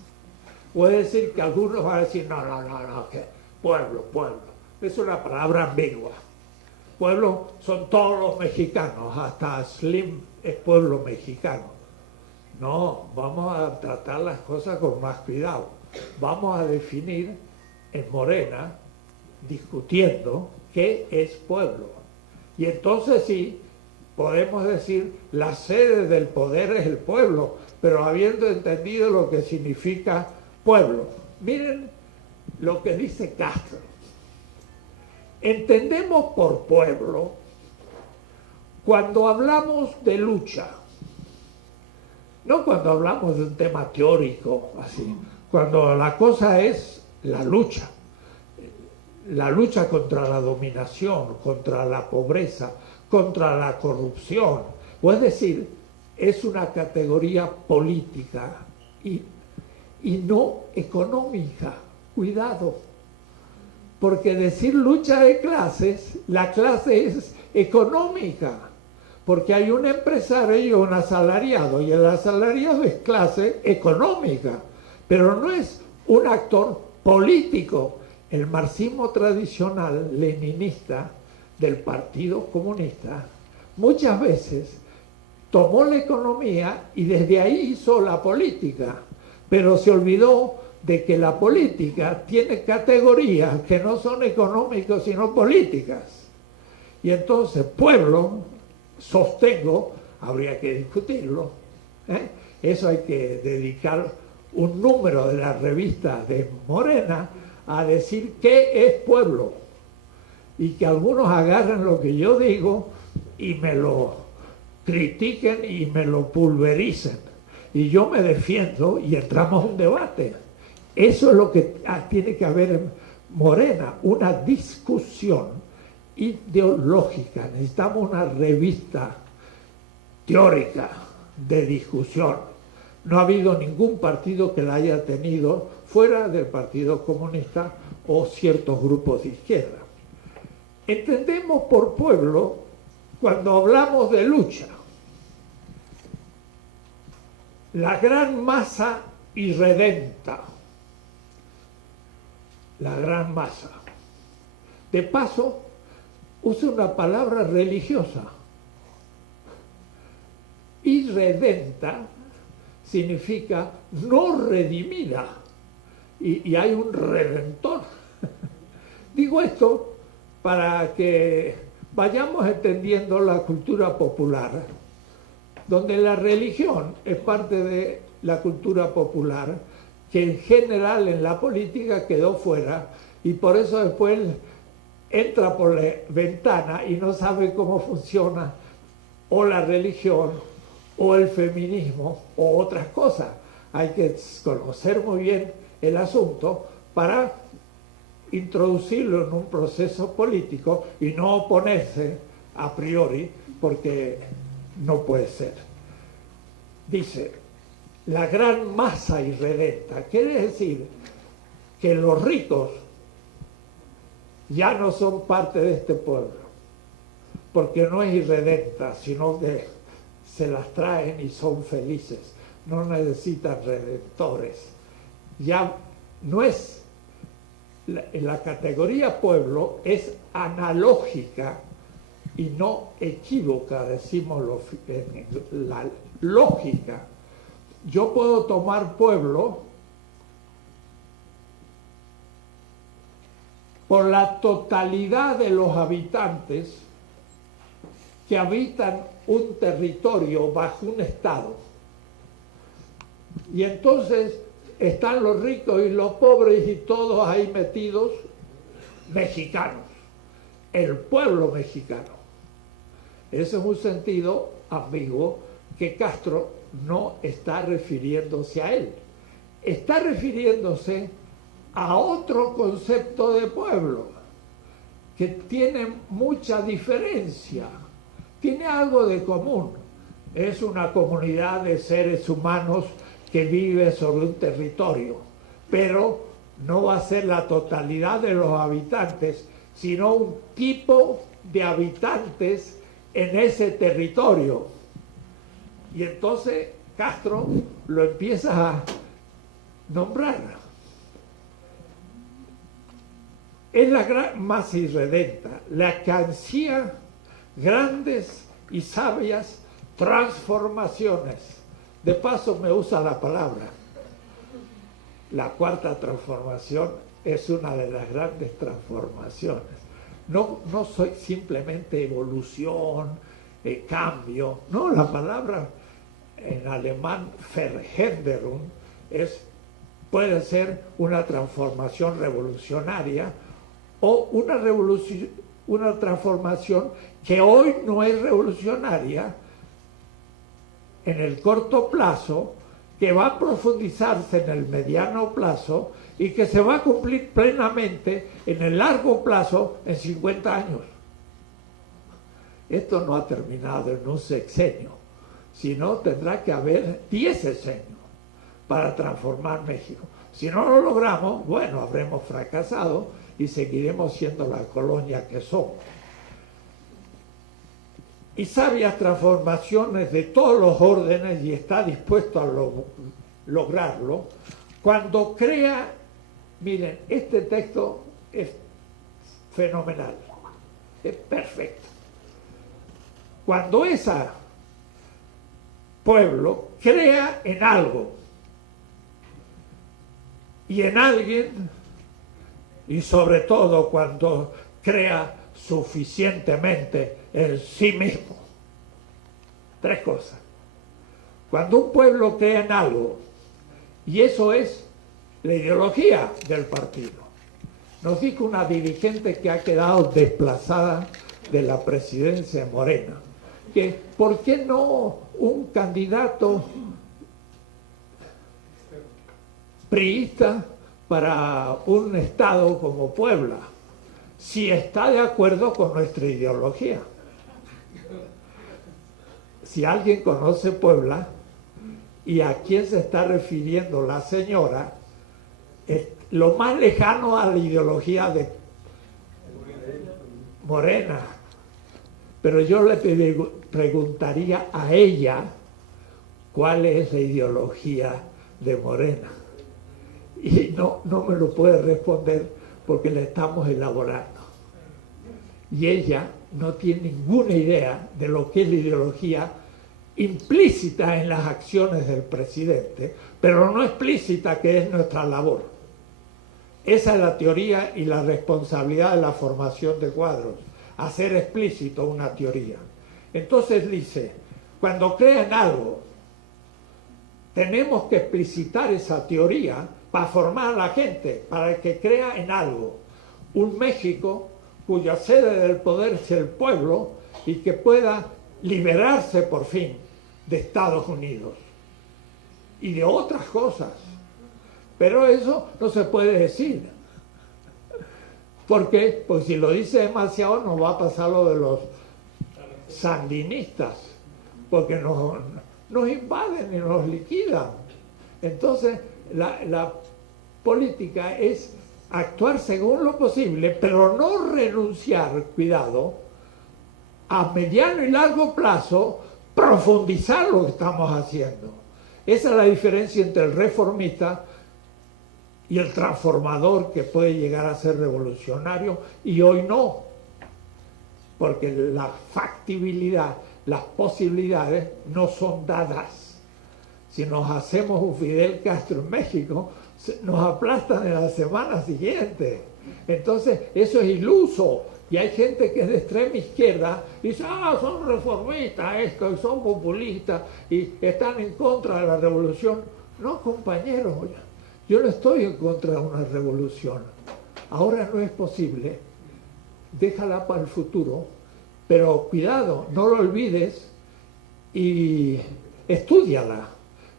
Puede decir que algunos van a decir no, que pueblo es una palabra ambigua. Pueblo son todos los mexicanos, hasta Slim es pueblo mexicano. No, vamos a tratar las cosas con más cuidado. Vamos a definir en Morena, discutiendo qué es pueblo. Y entonces sí, podemos decir, la sede del poder es el pueblo, pero habiendo entendido lo que significa pueblo. Miren lo que dice Castro. Entendemos por pueblo cuando hablamos de lucha, no cuando hablamos de un tema teórico, así, cuando la cosa es la lucha contra la dominación, contra la pobreza, contra la corrupción. O es decir, es una categoría política y no económica. Cuidado, porque decir lucha de clases, la clase es económica, porque hay un empresario y un asalariado, y el asalariado es clase económica, pero no es un actor político. El marxismo tradicional leninista del Partido Comunista muchas veces tomó la economía y desde ahí hizo la política, pero se olvidó de que la política tiene categorías que no son económicas sino políticas. Y entonces pueblo, sostengo, habría que discutirlo, eso hay que dedicar un número de la revista de Morena a decir qué es pueblo, y que algunos agarren lo que yo digo y me lo critiquen y me lo pulvericen, y yo me defiendo y entramos a un debate. Eso es lo que tiene que haber en Morena, una discusión ideológica. Necesitamos una revista teórica de discusión. No ha habido ningún partido que la haya tenido fuera del Partido Comunista o ciertos grupos de izquierda. Entendemos por pueblo cuando hablamos de lucha. la gran masa irredenta. La gran masa. De paso, usa una palabra religiosa. Irredenta significa no redimida. Y hay un redentor. Digo esto para que vayamos entendiendo la cultura popular, donde la religión es parte de la cultura popular, que en general en la política quedó fuera, y por eso después entra por la ventana y no sabe cómo funciona o la religión o el feminismo o otras cosas. Hay que conocer muy bien el asunto para introducirlo en un proceso político y no oponerse a priori, porque no puede ser. Dice, la gran masa irredenta, quiere decir que los ricos ya no son parte de este pueblo, porque no es irredenta, sino que se las traen y son felices, no necesitan redentores. Ya no es, la categoría pueblo es analógica y no equívoca, decimos la lógica. Yo puedo tomar pueblo por la totalidad de los habitantes que habitan un territorio bajo un estado. Y entonces están los ricos y los pobres y todos ahí metidos, mexicanos, el pueblo mexicano. Ese es un sentido ambiguo que Castro no está refiriéndose a él. Está refiriéndose a otro concepto de pueblo que tiene mucha diferencia, tiene algo de común. Es una comunidad de seres humanos que vive sobre un territorio, pero no va a ser la totalidad de los habitantes, sino un tipo de habitantes en ese territorio. Y entonces Castro lo empieza a nombrar. Es la gran masa irredenta, la que ansía grandes y sabias transformaciones. De paso me usa la palabra. La cuarta transformación es una de las grandes transformaciones. No soy simplemente evolución, cambio. No, la palabra en alemán Veränderung puede ser una transformación revolucionaria o una transformación que hoy no es revolucionaria en el corto plazo, que va a profundizarse en el mediano plazo y que se va a cumplir plenamente en el largo plazo en 50 años. Esto no ha terminado en un sexenio, sino tendrá que haber 10 sexenios para transformar México. Si no lo logramos, bueno, habremos fracasado y seguiremos siendo la colonia que somos. Y sabias transformaciones de todos los órdenes, y está dispuesto a lograrlo, cuando crea, miren, este texto es fenomenal, es perfecto. Cuando ese pueblo crea en algo y en alguien, y sobre todo cuando crea suficientemente en sí mismo. Tres cosas. Cuando un pueblo crea en algo, y eso es la ideología del partido. Nos dijo una dirigente que ha quedado desplazada de la presidencia de Morena, que ¿por qué no un candidato priista para un estado como Puebla, si está de acuerdo con nuestra ideología? Si alguien conoce Puebla y a quién se está refiriendo la señora, es lo más lejano a la ideología de Morena. Pero yo le preguntaría a ella ¿cuál es la ideología de Morena? Y no me lo puede responder porque la estamos elaborando. Y ella no tiene ninguna idea de lo que es la ideología implícita en las acciones del presidente, pero no explícita, que es nuestra labor. Esa es la teoría y la responsabilidad de la formación de cuadros, hacer explícito una teoría. Entonces dice, cuando crean algo, tenemos que explicitar esa teoría para formar a la gente, para que crea en algo. Un México cuya sede del poder sea el pueblo y que pueda liberarse por fin de Estados Unidos y de otras cosas. Pero eso no se puede decir. ¿Por qué? Pues si lo dice demasiado nos va a pasar lo de los sandinistas, porque nos invaden y nos liquidan. Entonces la política es actuar según lo posible, pero no renunciar, cuidado, a mediano y largo plazo, profundizar lo que estamos haciendo. Esa es la diferencia entre el reformista y el transformador, que puede llegar a ser revolucionario y hoy no, porque la factibilidad, las posibilidades no son dadas. Si nos hacemos un Fidel Castro en México, nos aplastan en la semana siguiente. Entonces eso es iluso, y hay gente que es de extrema izquierda y dice, son reformistas estos, y son populistas y están en contra de la revolución. No, compañeros, yo no estoy en contra de una revolución. Ahora no es posible, déjala para el futuro, pero cuidado, no lo olvides y estúdiala,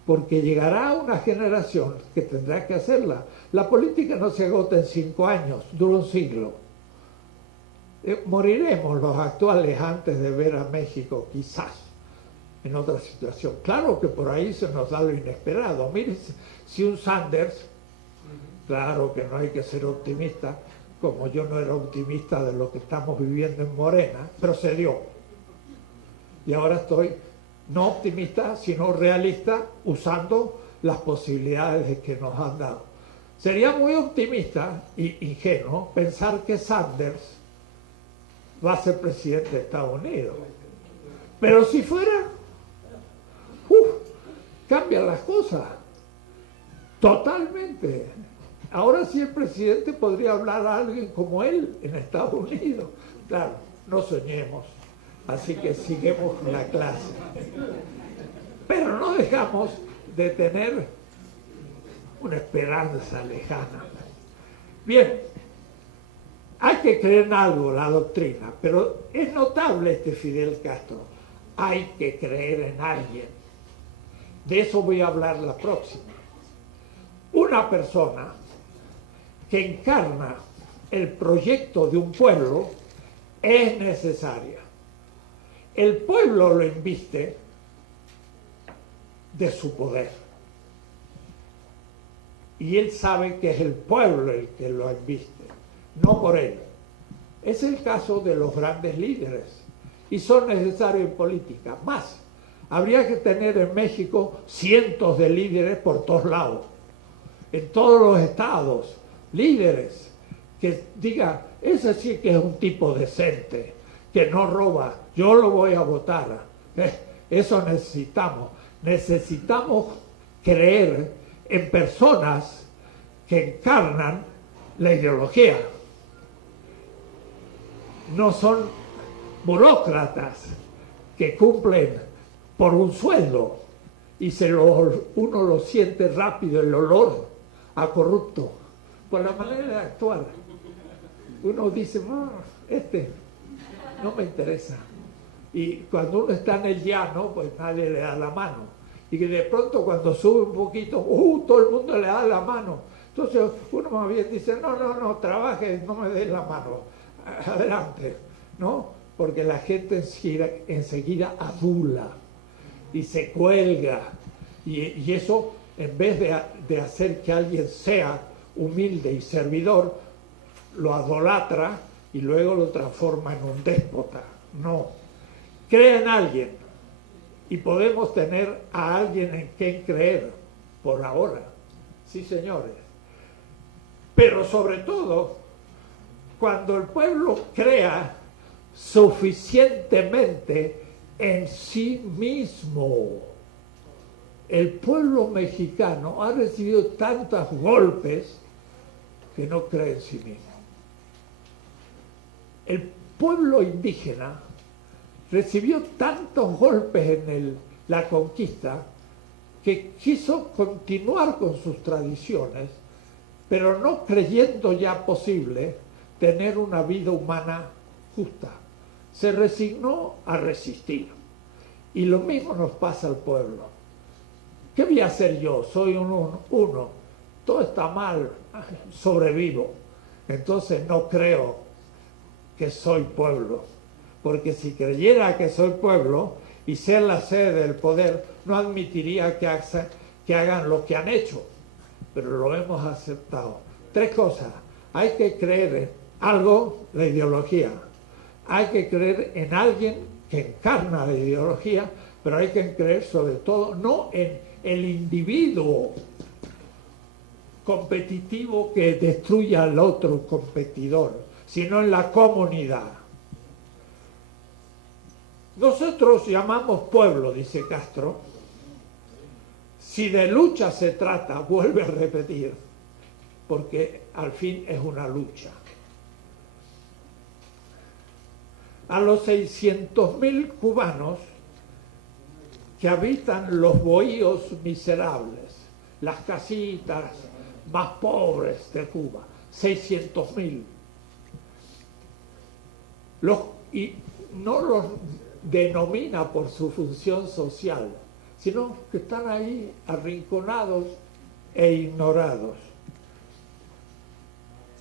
porque llegará una generación que tendrá que hacerla. La política no se agota en 5 años, dura un siglo. Moriremos los actuales antes de ver a México, quizás, en otra situación. Claro que por ahí se nos da lo inesperado. Mire, si un Sanders, claro que no hay que ser optimista, como yo no era optimista de lo que estamos viviendo en Morena, pero se dio. Y ahora estoy no optimista, sino realista, usando las posibilidades que nos han dado. Sería muy optimista e ingenuo pensar que Sanders va a ser presidente de Estados Unidos. Pero si fuera, cambian las cosas totalmente. Ahora sí el presidente podría hablar a alguien como él en Estados Unidos. Claro, no soñemos. Así que sigamos con la clase. Pero no dejamos de tener una esperanza lejana. Bien, hay que creer en algo, la doctrina, pero es notable este Fidel Castro. Hay que creer en alguien. De eso voy a hablar la próxima. Una persona que encarna el proyecto de un pueblo es necesaria. El pueblo lo inviste de su poder. Y él sabe que es el pueblo el que lo inviste, no por él. Es el caso de los grandes líderes. Y son necesarios en política. Más, habría que tener en México cientos de líderes por todos lados. En todos los estados, líderes que digan, ese sí que es un tipo decente, que no roba, yo lo voy a votar. Eso necesitamos. Necesitamos creer en personas que encarnan la ideología. No son burócratas que cumplen por un sueldo y uno lo siente rápido, el olor a corrupto, por la manera de actuar. Uno dice, este no me interesa. Y cuando uno está en el llano, pues nadie le da la mano. Y que de pronto cuando sube un poquito, todo el mundo le da la mano. Entonces uno más bien dice, no, trabaje, no me des la mano. Adelante, ¿no? Porque la gente enseguida adula y se cuelga. Y eso, en vez de hacer que alguien sea humilde y servidor, lo idolatra y luego lo transforma en un déspota. No. Crea en alguien y podemos tener a alguien en quien creer por ahora. Sí, señores. Pero sobre todo, cuando el pueblo crea suficientemente en sí mismo. El pueblo mexicano ha recibido tantos golpes que no cree en sí mismo. El pueblo indígena recibió tantos golpes en la conquista que quiso continuar con sus tradiciones, pero no creyendo ya posible tener una vida humana justa. Se resignó a resistir. Y lo mismo nos pasa al pueblo. ¿Qué voy a hacer yo? Soy uno. Todo está mal, sobrevivo. Entonces no creo que soy pueblo. Porque si creyera que soy pueblo y ser la sede del poder, no admitiría que hagan lo que han hecho. Pero lo hemos aceptado. 3 cosas. Hay que creer en algo, la ideología. Hay que creer en alguien que encarna la ideología, pero hay que creer sobre todo no en el individuo competitivo que destruye al otro competidor, sino en la comunidad. Nosotros llamamos pueblo, dice Castro, si de lucha se trata, vuelve a repetir, porque al fin es una lucha. A los 600.000 cubanos que habitan los bohíos miserables, las casitas más pobres de Cuba, 600.000. Y no los denomina por su función social, sino que están ahí arrinconados e ignorados.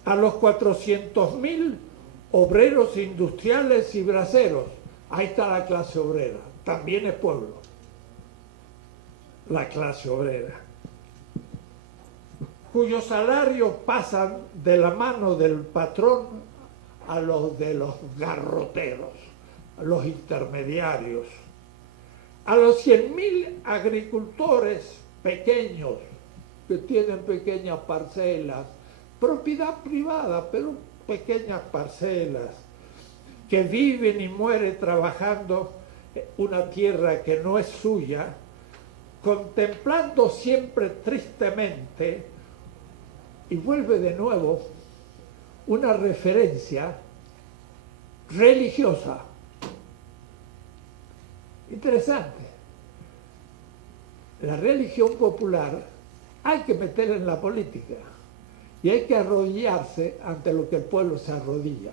A los 400.000 obreros industriales y braceros, ahí está la clase obrera, también es pueblo, la clase obrera, cuyos salarios pasan de la mano del patrón a los de los garroteros, a los intermediarios, a los 100.000 agricultores pequeños que tienen pequeñas parcelas, propiedad privada, pero pequeñas parcelas, que viven y mueren trabajando una tierra que no es suya, contemplando siempre tristemente, y vuelve de nuevo una referencia religiosa. Interesante. La religión popular hay que meterla en la política y hay que arrodillarse ante lo que el pueblo se arrodilla.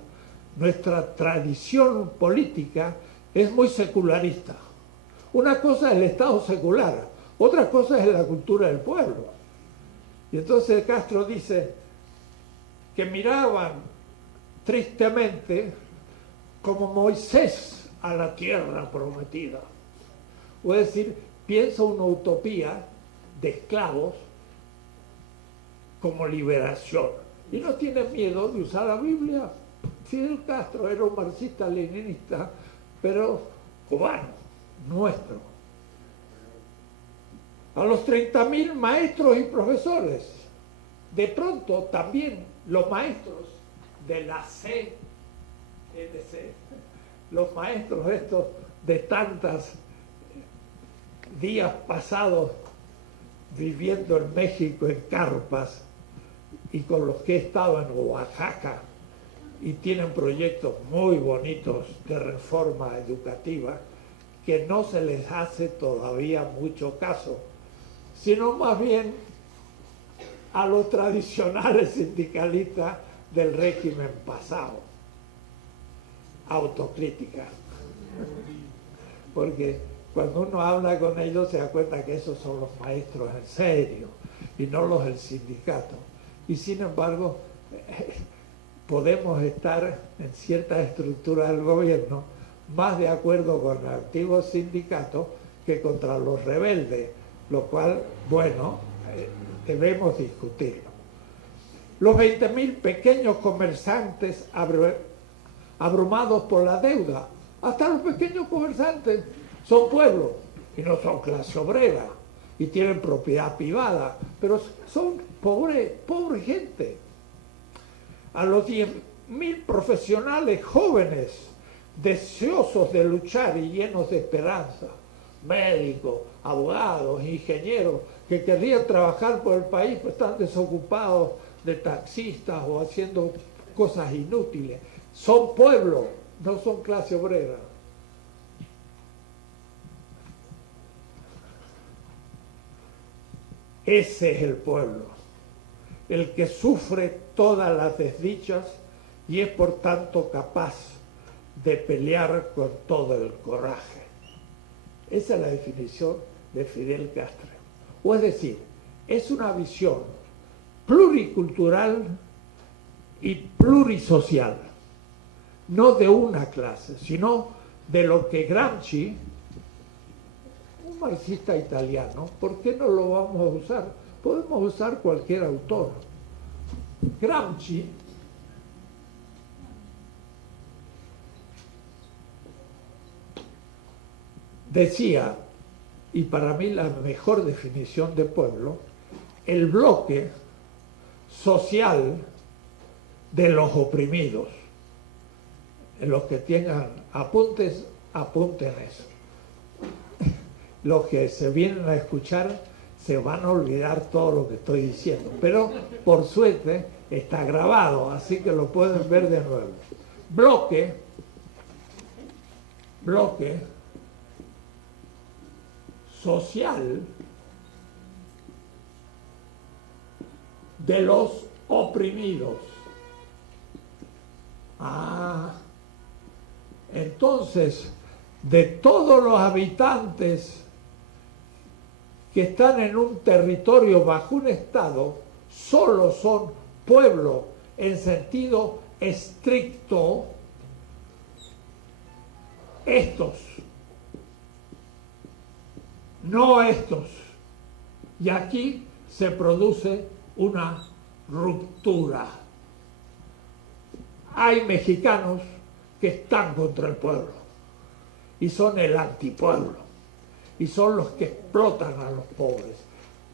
Nuestra tradición política es muy secularista. Una cosa es el Estado secular, otra cosa es la cultura del pueblo. Y entonces Castro dice que miraban tristemente como Moisés a la tierra prometida. O es decir, piensa una utopía de esclavos como liberación. Y no tiene miedo de usar la Biblia. Fidel Castro era un marxista-leninista, pero cubano, nuestro. A los 30.000 maestros y profesores. De pronto también los maestros de la CNC, los maestros estos de tantos días pasados viviendo en México en carpas y con los que he estado en Oaxaca y tienen proyectos muy bonitos de reforma educativa que no se les hace todavía mucho caso, sino más bien a los tradicionales sindicalistas del régimen pasado. Autocrítica. Porque cuando uno habla con ellos se da cuenta que esos son los maestros en serio y no los del sindicato. Y sin embargo, podemos estar en cierta estructura del gobierno más de acuerdo con el antiguo sindicato que contra los rebeldes, lo cual, bueno, debemos discutirlo. Los 20.000 pequeños comerciantes abrumados por la deuda, hasta los pequeños comerciantes son pueblo. y no son clase obrera y tienen propiedad privada, pero son pobre gente. A los 10.000 profesionales jóvenes, deseosos de luchar y llenos de esperanza, médicos, abogados, ingenieros, que querrían trabajar por el país, pues están desocupados de taxistas o haciendo cosas inútiles. Son pueblo, no son clase obrera. Ese es el pueblo, el que sufre todas las desdichas y es por tanto capaz de pelear con todo el coraje. Esa es la definición de Fidel Castro. O es decir, es una visión pluricultural y plurisocial, no de una clase, sino de lo que Gramsci, un marxista italiano, ¿por qué no lo vamos a usar? Podemos usar cualquier autor. Gramsci decía, y para mí la mejor definición de pueblo, el bloque social de los oprimidos. Los que tengan apuntes, apunten eso. Los que se vienen a escuchar se van a olvidar todo lo que estoy diciendo, pero por suerte está grabado, así que lo pueden ver de nuevo. Bloque social de los oprimidos. Entonces, de todos los habitantes que están en un territorio bajo un Estado, solo son pueblo en sentido estricto estos, no estos. Y aquí se produce una ruptura. Hay mexicanos que están contra el pueblo y son el antipueblo y son los que explotan a los pobres,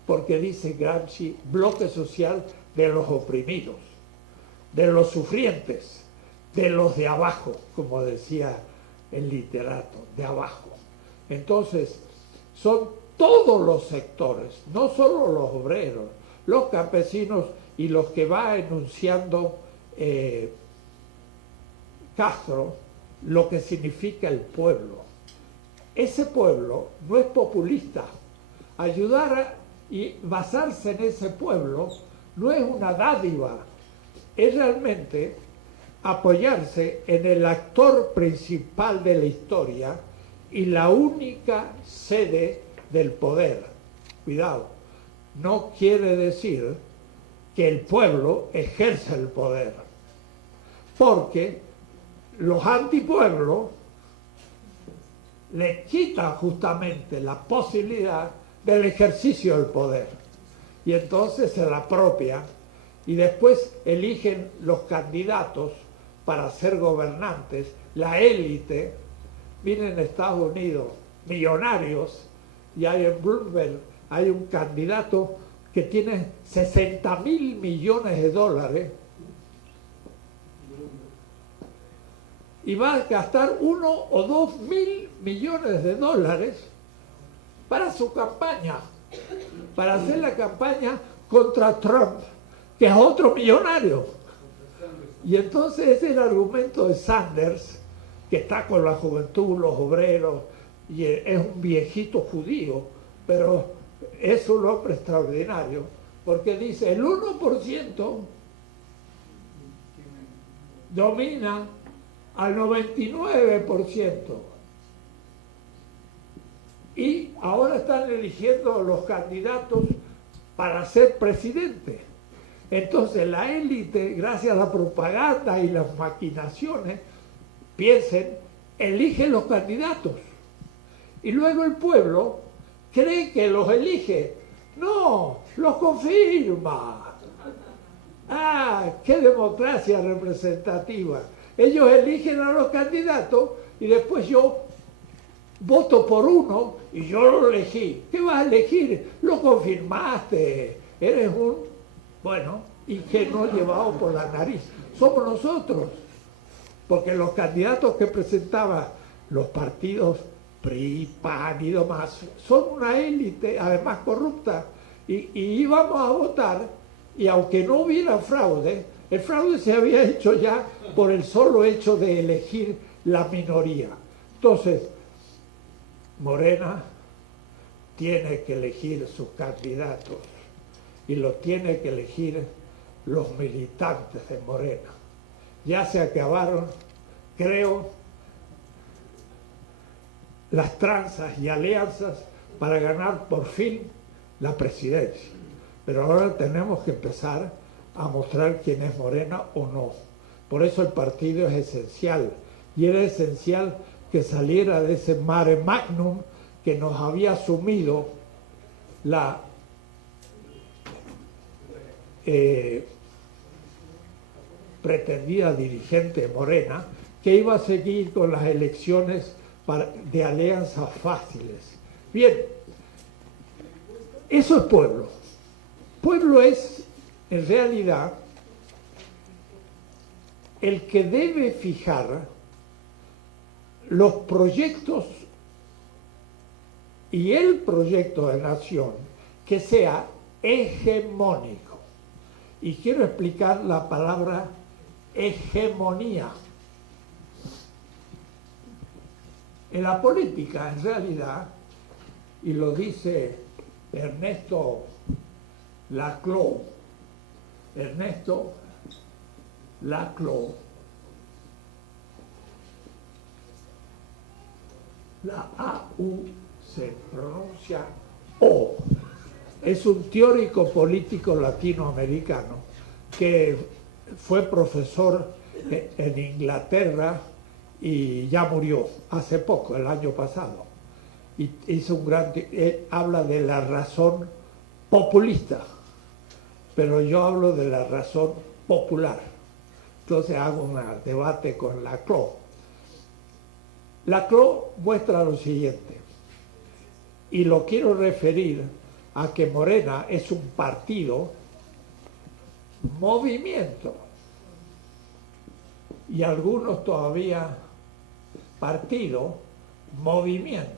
porque dice Gramsci, bloque social de los oprimidos, de los sufrientes, de los de abajo, como decía el literato, de abajo. Entonces, son todos los sectores, no solo los obreros, los campesinos y los que va enunciando Castro, lo que significa el pueblo. Ese pueblo no es populista. Ayudar y basarse en ese pueblo no es una dádiva, es realmente apoyarse en el actor principal de la historia y la única sede del poder. Cuidado, no quiere decir que el pueblo ejerza el poder, porque los antipueblos le quitan justamente la posibilidad del ejercicio del poder y entonces se la apropian y después eligen los candidatos para ser gobernantes, la élite. Miren en Estados Unidos, millonarios, y hay en Bloomberg, hay un candidato que tiene 60.000 millones de dólares y va a gastar 1 o 2 mil millones de dólares para su campaña, para hacer la campaña contra Trump, que es otro millonario. Y entonces ese es el argumento de Sanders, que está con la juventud, los obreros, y es un viejito judío, pero es un hombre extraordinario, porque dice, el 1% domina al 99%. Y ahora están eligiendo los candidatos para ser presidente. Entonces la élite, gracias a la propaganda y las maquinaciones, piensen, eligen los candidatos. Y luego el pueblo cree que los elige. No, los confirma. ¡Ah, qué democracia representativa! Ellos eligen a los candidatos y después yo voto por uno y yo lo elegí. ¿Qué vas a elegir? Lo confirmaste. Eres un, bueno, ingenuo llevado por la nariz. Somos nosotros. Porque los candidatos que presentaban los partidos PRI, PAN y demás son una élite, además corrupta. Y íbamos a votar, y aunque no hubiera fraude, el fraude se había hecho ya por el solo hecho de elegir la minoría. Entonces, Morena tiene que elegir sus candidatos y lo tiene que elegir los militantes de Morena. Ya se acabaron, creo, las tranzas y alianzas para ganar por fin la presidencia. Pero ahora tenemos que empezar a mostrar quién es Morena o no. Por eso el partido es esencial. Y era esencial que saliera de ese mare magnum que nos había sumido la pretendida dirigente Morena, que iba a seguir con las elecciones de alianzas fáciles. Bien, eso es pueblo. Pueblo es, en realidad, el que debe fijar los proyectos y el proyecto de nación que sea hegemónico. Y quiero explicar la palabra hegemonía. En la política, en realidad, y lo dice Ernesto Laclau, la AU se pronuncia O. Es un teórico político latinoamericano que fue profesor en Inglaterra y ya murió hace poco, el año pasado. Y hizo él habla de la razón populista, pero yo hablo de la razón popular. Entonces hago un debate con Laclau. Laclau muestra lo siguiente, y lo quiero referir a que Morena es un partido, movimiento, y algunos todavía partido, movimiento.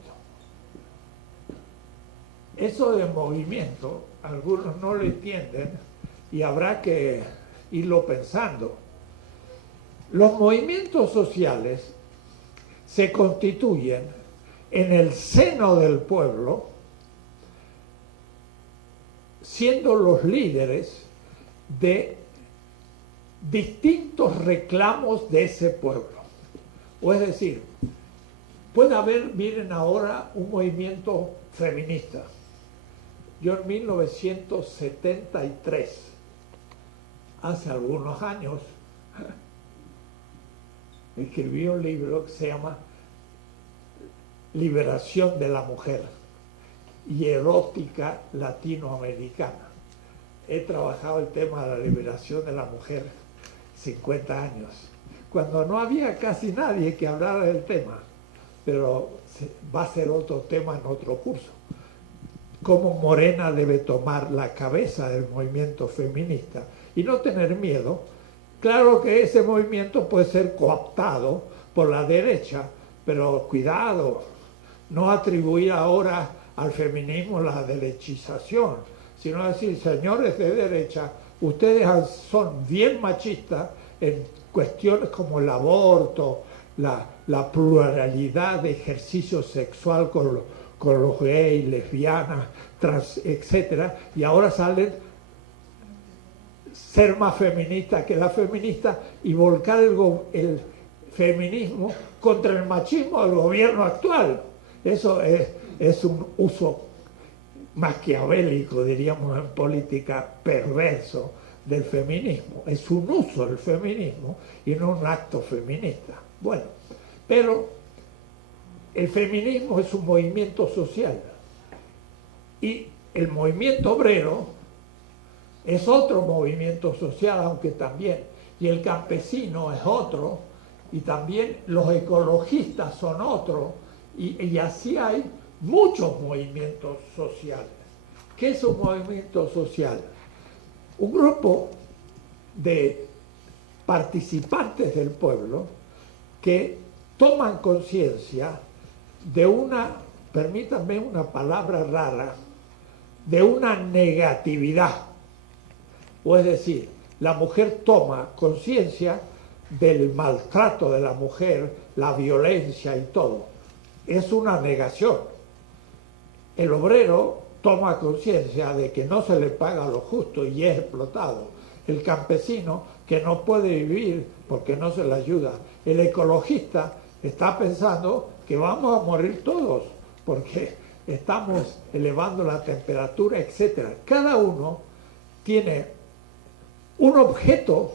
Eso de movimiento, algunos no lo entienden y habrá que irlo pensando. Los movimientos sociales se constituyen en el seno del pueblo, siendo los líderes de distintos reclamos de ese pueblo. O es decir, puede haber, miren ahora, un movimiento feminista. Yo en 1973, hace algunos años, escribí un libro que se llama Liberación de la Mujer y Erótica Latinoamericana. He trabajado el tema de la liberación de la mujer 50 años, cuando no había casi nadie que hablara del tema, pero va a ser otro tema en otro curso. Cómo Morena debe tomar la cabeza del movimiento feminista y no tener miedo. Claro que ese movimiento puede ser cooptado por la derecha, pero cuidado, no atribuir ahora al feminismo la derechización, sino decir, señores de derecha, ustedes son bien machistas en cuestiones como el aborto, la pluralidad de ejercicio sexual con los gays, lesbianas, trans, etc. Y ahora salen ser más feministas que la feminista y volcar el feminismo contra el machismo del gobierno actual. Eso es un uso maquiavélico, diríamos en política, perverso del feminismo. Es un uso del feminismo y no un acto feminista. Bueno, pero el feminismo es un movimiento social y el movimiento obrero es otro movimiento social, aunque también, y el campesino es otro, y también los ecologistas son otro, Y así hay muchos movimientos sociales. ¿Qué es un movimiento social? Un grupo de participantes del pueblo que toman conciencia de una, permítanme una palabra rara, de una negatividad. O es decir, la mujer toma conciencia del maltrato de la mujer, la violencia y todo. Es una negación. El obrero toma conciencia de que no se le paga lo justo y es explotado. El campesino que no puede vivir porque no se le ayuda. El ecologista está pensando que vamos a morir todos porque estamos elevando la temperatura, etc. Cada uno tiene un objeto,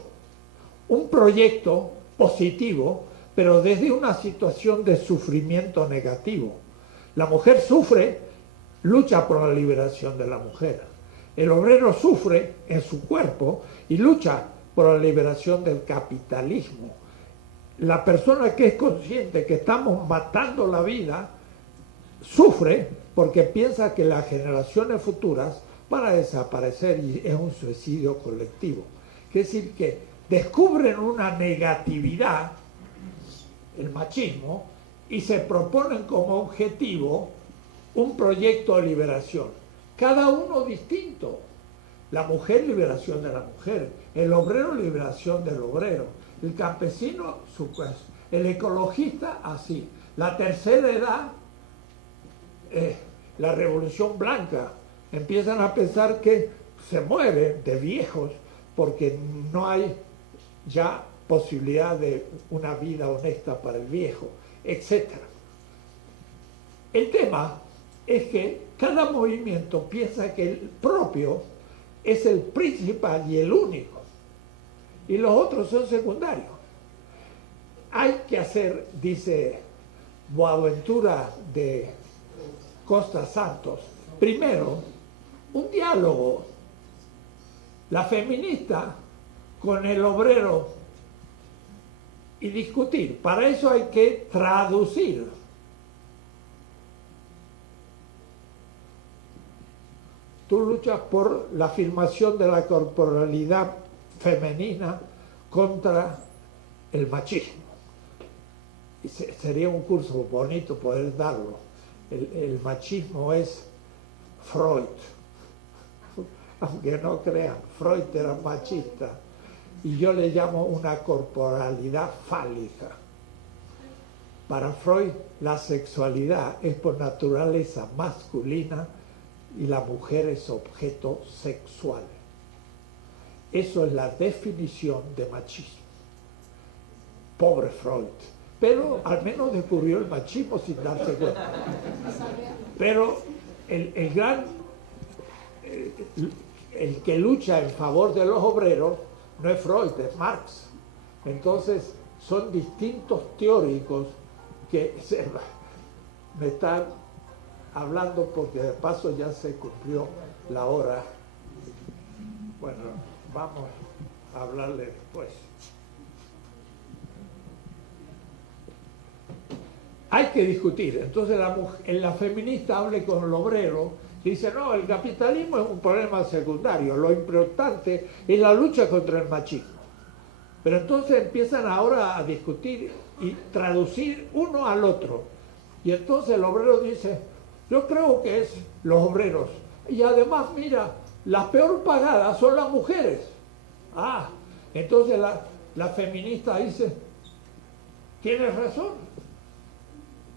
un proyecto positivo, pero desde una situación de sufrimiento negativo. La mujer sufre, lucha por la liberación de la mujer. El obrero sufre en su cuerpo y lucha por la liberación del capitalismo. La persona que es consciente que estamos matando la vida sufre porque piensa que las generaciones futuras van a desaparecer y es un suicidio colectivo. Es decir, que descubren una negatividad, el machismo, y se proponen como objetivo un proyecto de liberación. Cada uno distinto. La mujer, liberación de la mujer. El obrero, liberación del obrero. El campesino, el ecologista, así. La tercera edad, la revolución blanca. Empiezan a pensar que se mueren de viejos porque no hay ya posibilidad de una vida honesta para el viejo, etc. El tema es que cada movimiento piensa que el propio es el principal y el único, y los otros son secundarios. Hay que hacer, dice Boaventura de Costa Santos, primero un diálogo, la feminista con el obrero, y discutir. Para eso hay que traducir. Tú luchas por la afirmación de la corporalidad femenina contra el machismo. Y sería un curso bonito poder darlo. El machismo es Freud. Aunque no crean, Freud era machista. Y yo le llamo una corporalidad fálica. Para Freud, la sexualidad es por naturaleza masculina y la mujer es objeto sexual. Eso es la definición de machismo. Pobre Freud. Pero al menos descubrió el machismo sin darse cuenta. Pero el que lucha en favor de los obreros no es Freud, es Marx. Entonces son distintos teóricos que me están hablando porque de paso ya se cumplió la hora. Bueno, vamos a hablarle después. Hay que discutir. Entonces la feminista hable con el obrero. Dice, no, el capitalismo es un problema secundario, lo importante es la lucha contra el machismo. Pero entonces empiezan ahora a discutir y traducir uno al otro. Y entonces el obrero dice, yo creo que es los obreros. Y además, mira, las peor pagadas son las mujeres. Ah, entonces la feminista dice, tienes razón.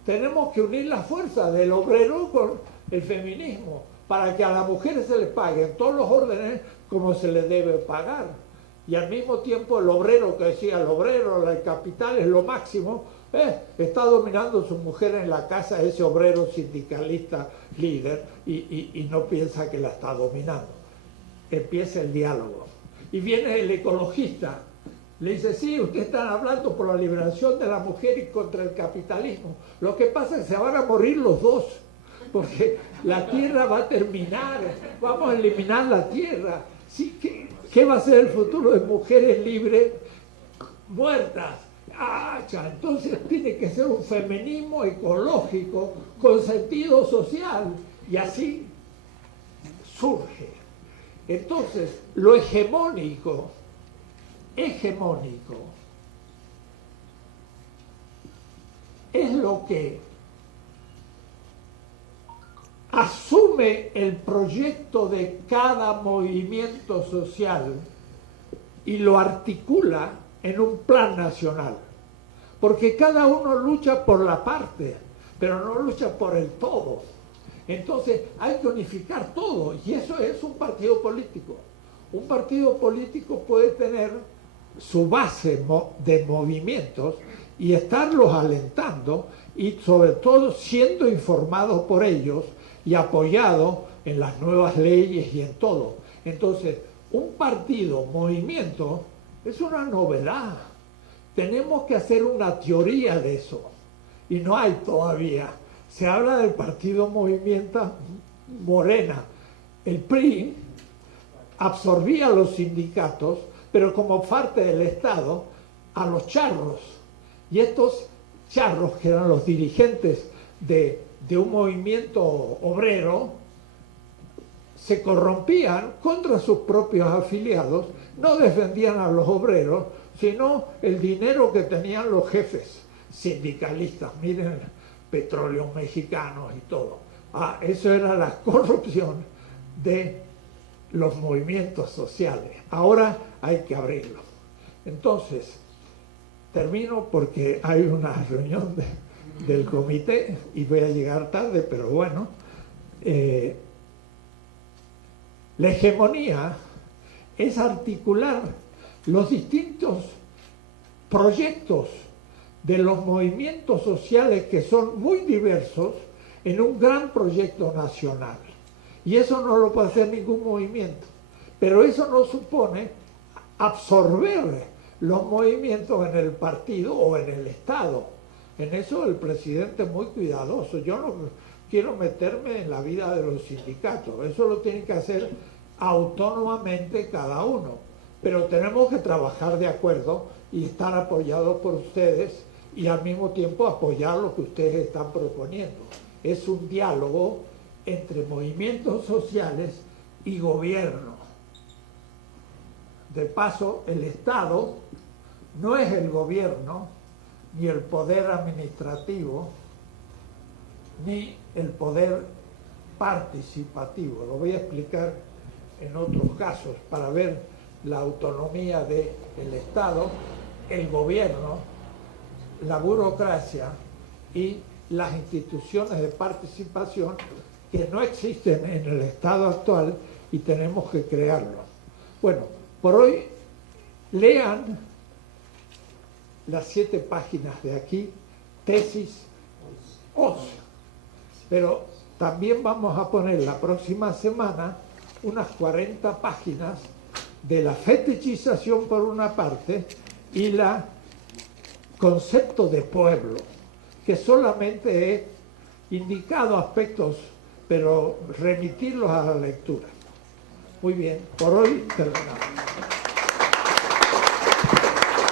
Tenemos que unir las fuerzas del obrero con el feminismo, para que a las mujeres se les pague en todos los órdenes como se les debe pagar. Y al mismo tiempo el obrero, que decía el obrero, el capital es lo máximo, está dominando a su mujer en la casa, ese obrero sindicalista líder, y no piensa que la está dominando. Empieza el diálogo. Y viene el ecologista, le dice, sí, ustedes están hablando por la liberación de la mujer y contra el capitalismo. Lo que pasa es que se van a morir los dos, porque la tierra va a terminar, vamos a eliminar la tierra. Sí, ¿qué va a ser el futuro de mujeres libres muertas? Entonces tiene que ser un feminismo ecológico con sentido social, y así surge. Entonces, lo hegemónico es lo que asume el proyecto de cada movimiento social y lo articula en un plan nacional. Porque cada uno lucha por la parte, pero no lucha por el todo. Entonces hay que unificar todo, y eso es un partido político. Un partido político puede tener su base de movimientos y estarlos alentando, y sobre todo siendo informados por ellos y apoyados en las nuevas leyes y en todo. Entonces, un partido, movimiento, es una novedad. Tenemos que hacer una teoría de eso, y no hay todavía. Se habla del partido Movimiento Morena. El PRI absorbía a los sindicatos, pero como parte del Estado, a los charros. Y estos charros, que eran los dirigentes de un movimiento obrero, se corrompían contra sus propios afiliados, no defendían a los obreros, sino el dinero que tenían los jefes sindicalistas. Miren, Petróleos Mexicanos y todo. Eso era la corrupción de los movimientos sociales. Ahora hay que abrirlo. Entonces, termino porque hay una reunión del comité y voy a llegar tarde, pero bueno. La hegemonía es articular los distintos proyectos de los movimientos sociales, que son muy diversos, en un gran proyecto nacional. Y eso no lo puede hacer ningún movimiento. Pero eso no supone absorber los movimientos en el partido o en el Estado. En eso el presidente es muy cuidadoso. Yo no quiero meterme en la vida de los sindicatos. Eso lo tiene que hacer autónomamente cada uno. Pero tenemos que trabajar de acuerdo y estar apoyados por ustedes, y al mismo tiempo apoyar lo que ustedes están proponiendo. Es un diálogo entre movimientos sociales y gobierno. De paso, el Estado no es el gobierno, ni el poder administrativo, ni el poder participativo. Lo voy a explicar en otros casos para ver la autonomía del Estado, el gobierno, la burocracia y las instituciones de participación que no existen en el Estado actual, y tenemos que crearlo. Bueno, por hoy lean las 7 páginas de aquí, tesis 11, pero también vamos a poner la próxima semana unas 40 páginas de la fetichización por una parte y la concepto de pueblo, que solamente he indicado aspectos, pero remitirlos a la lectura. Muy bien, por hoy terminamos.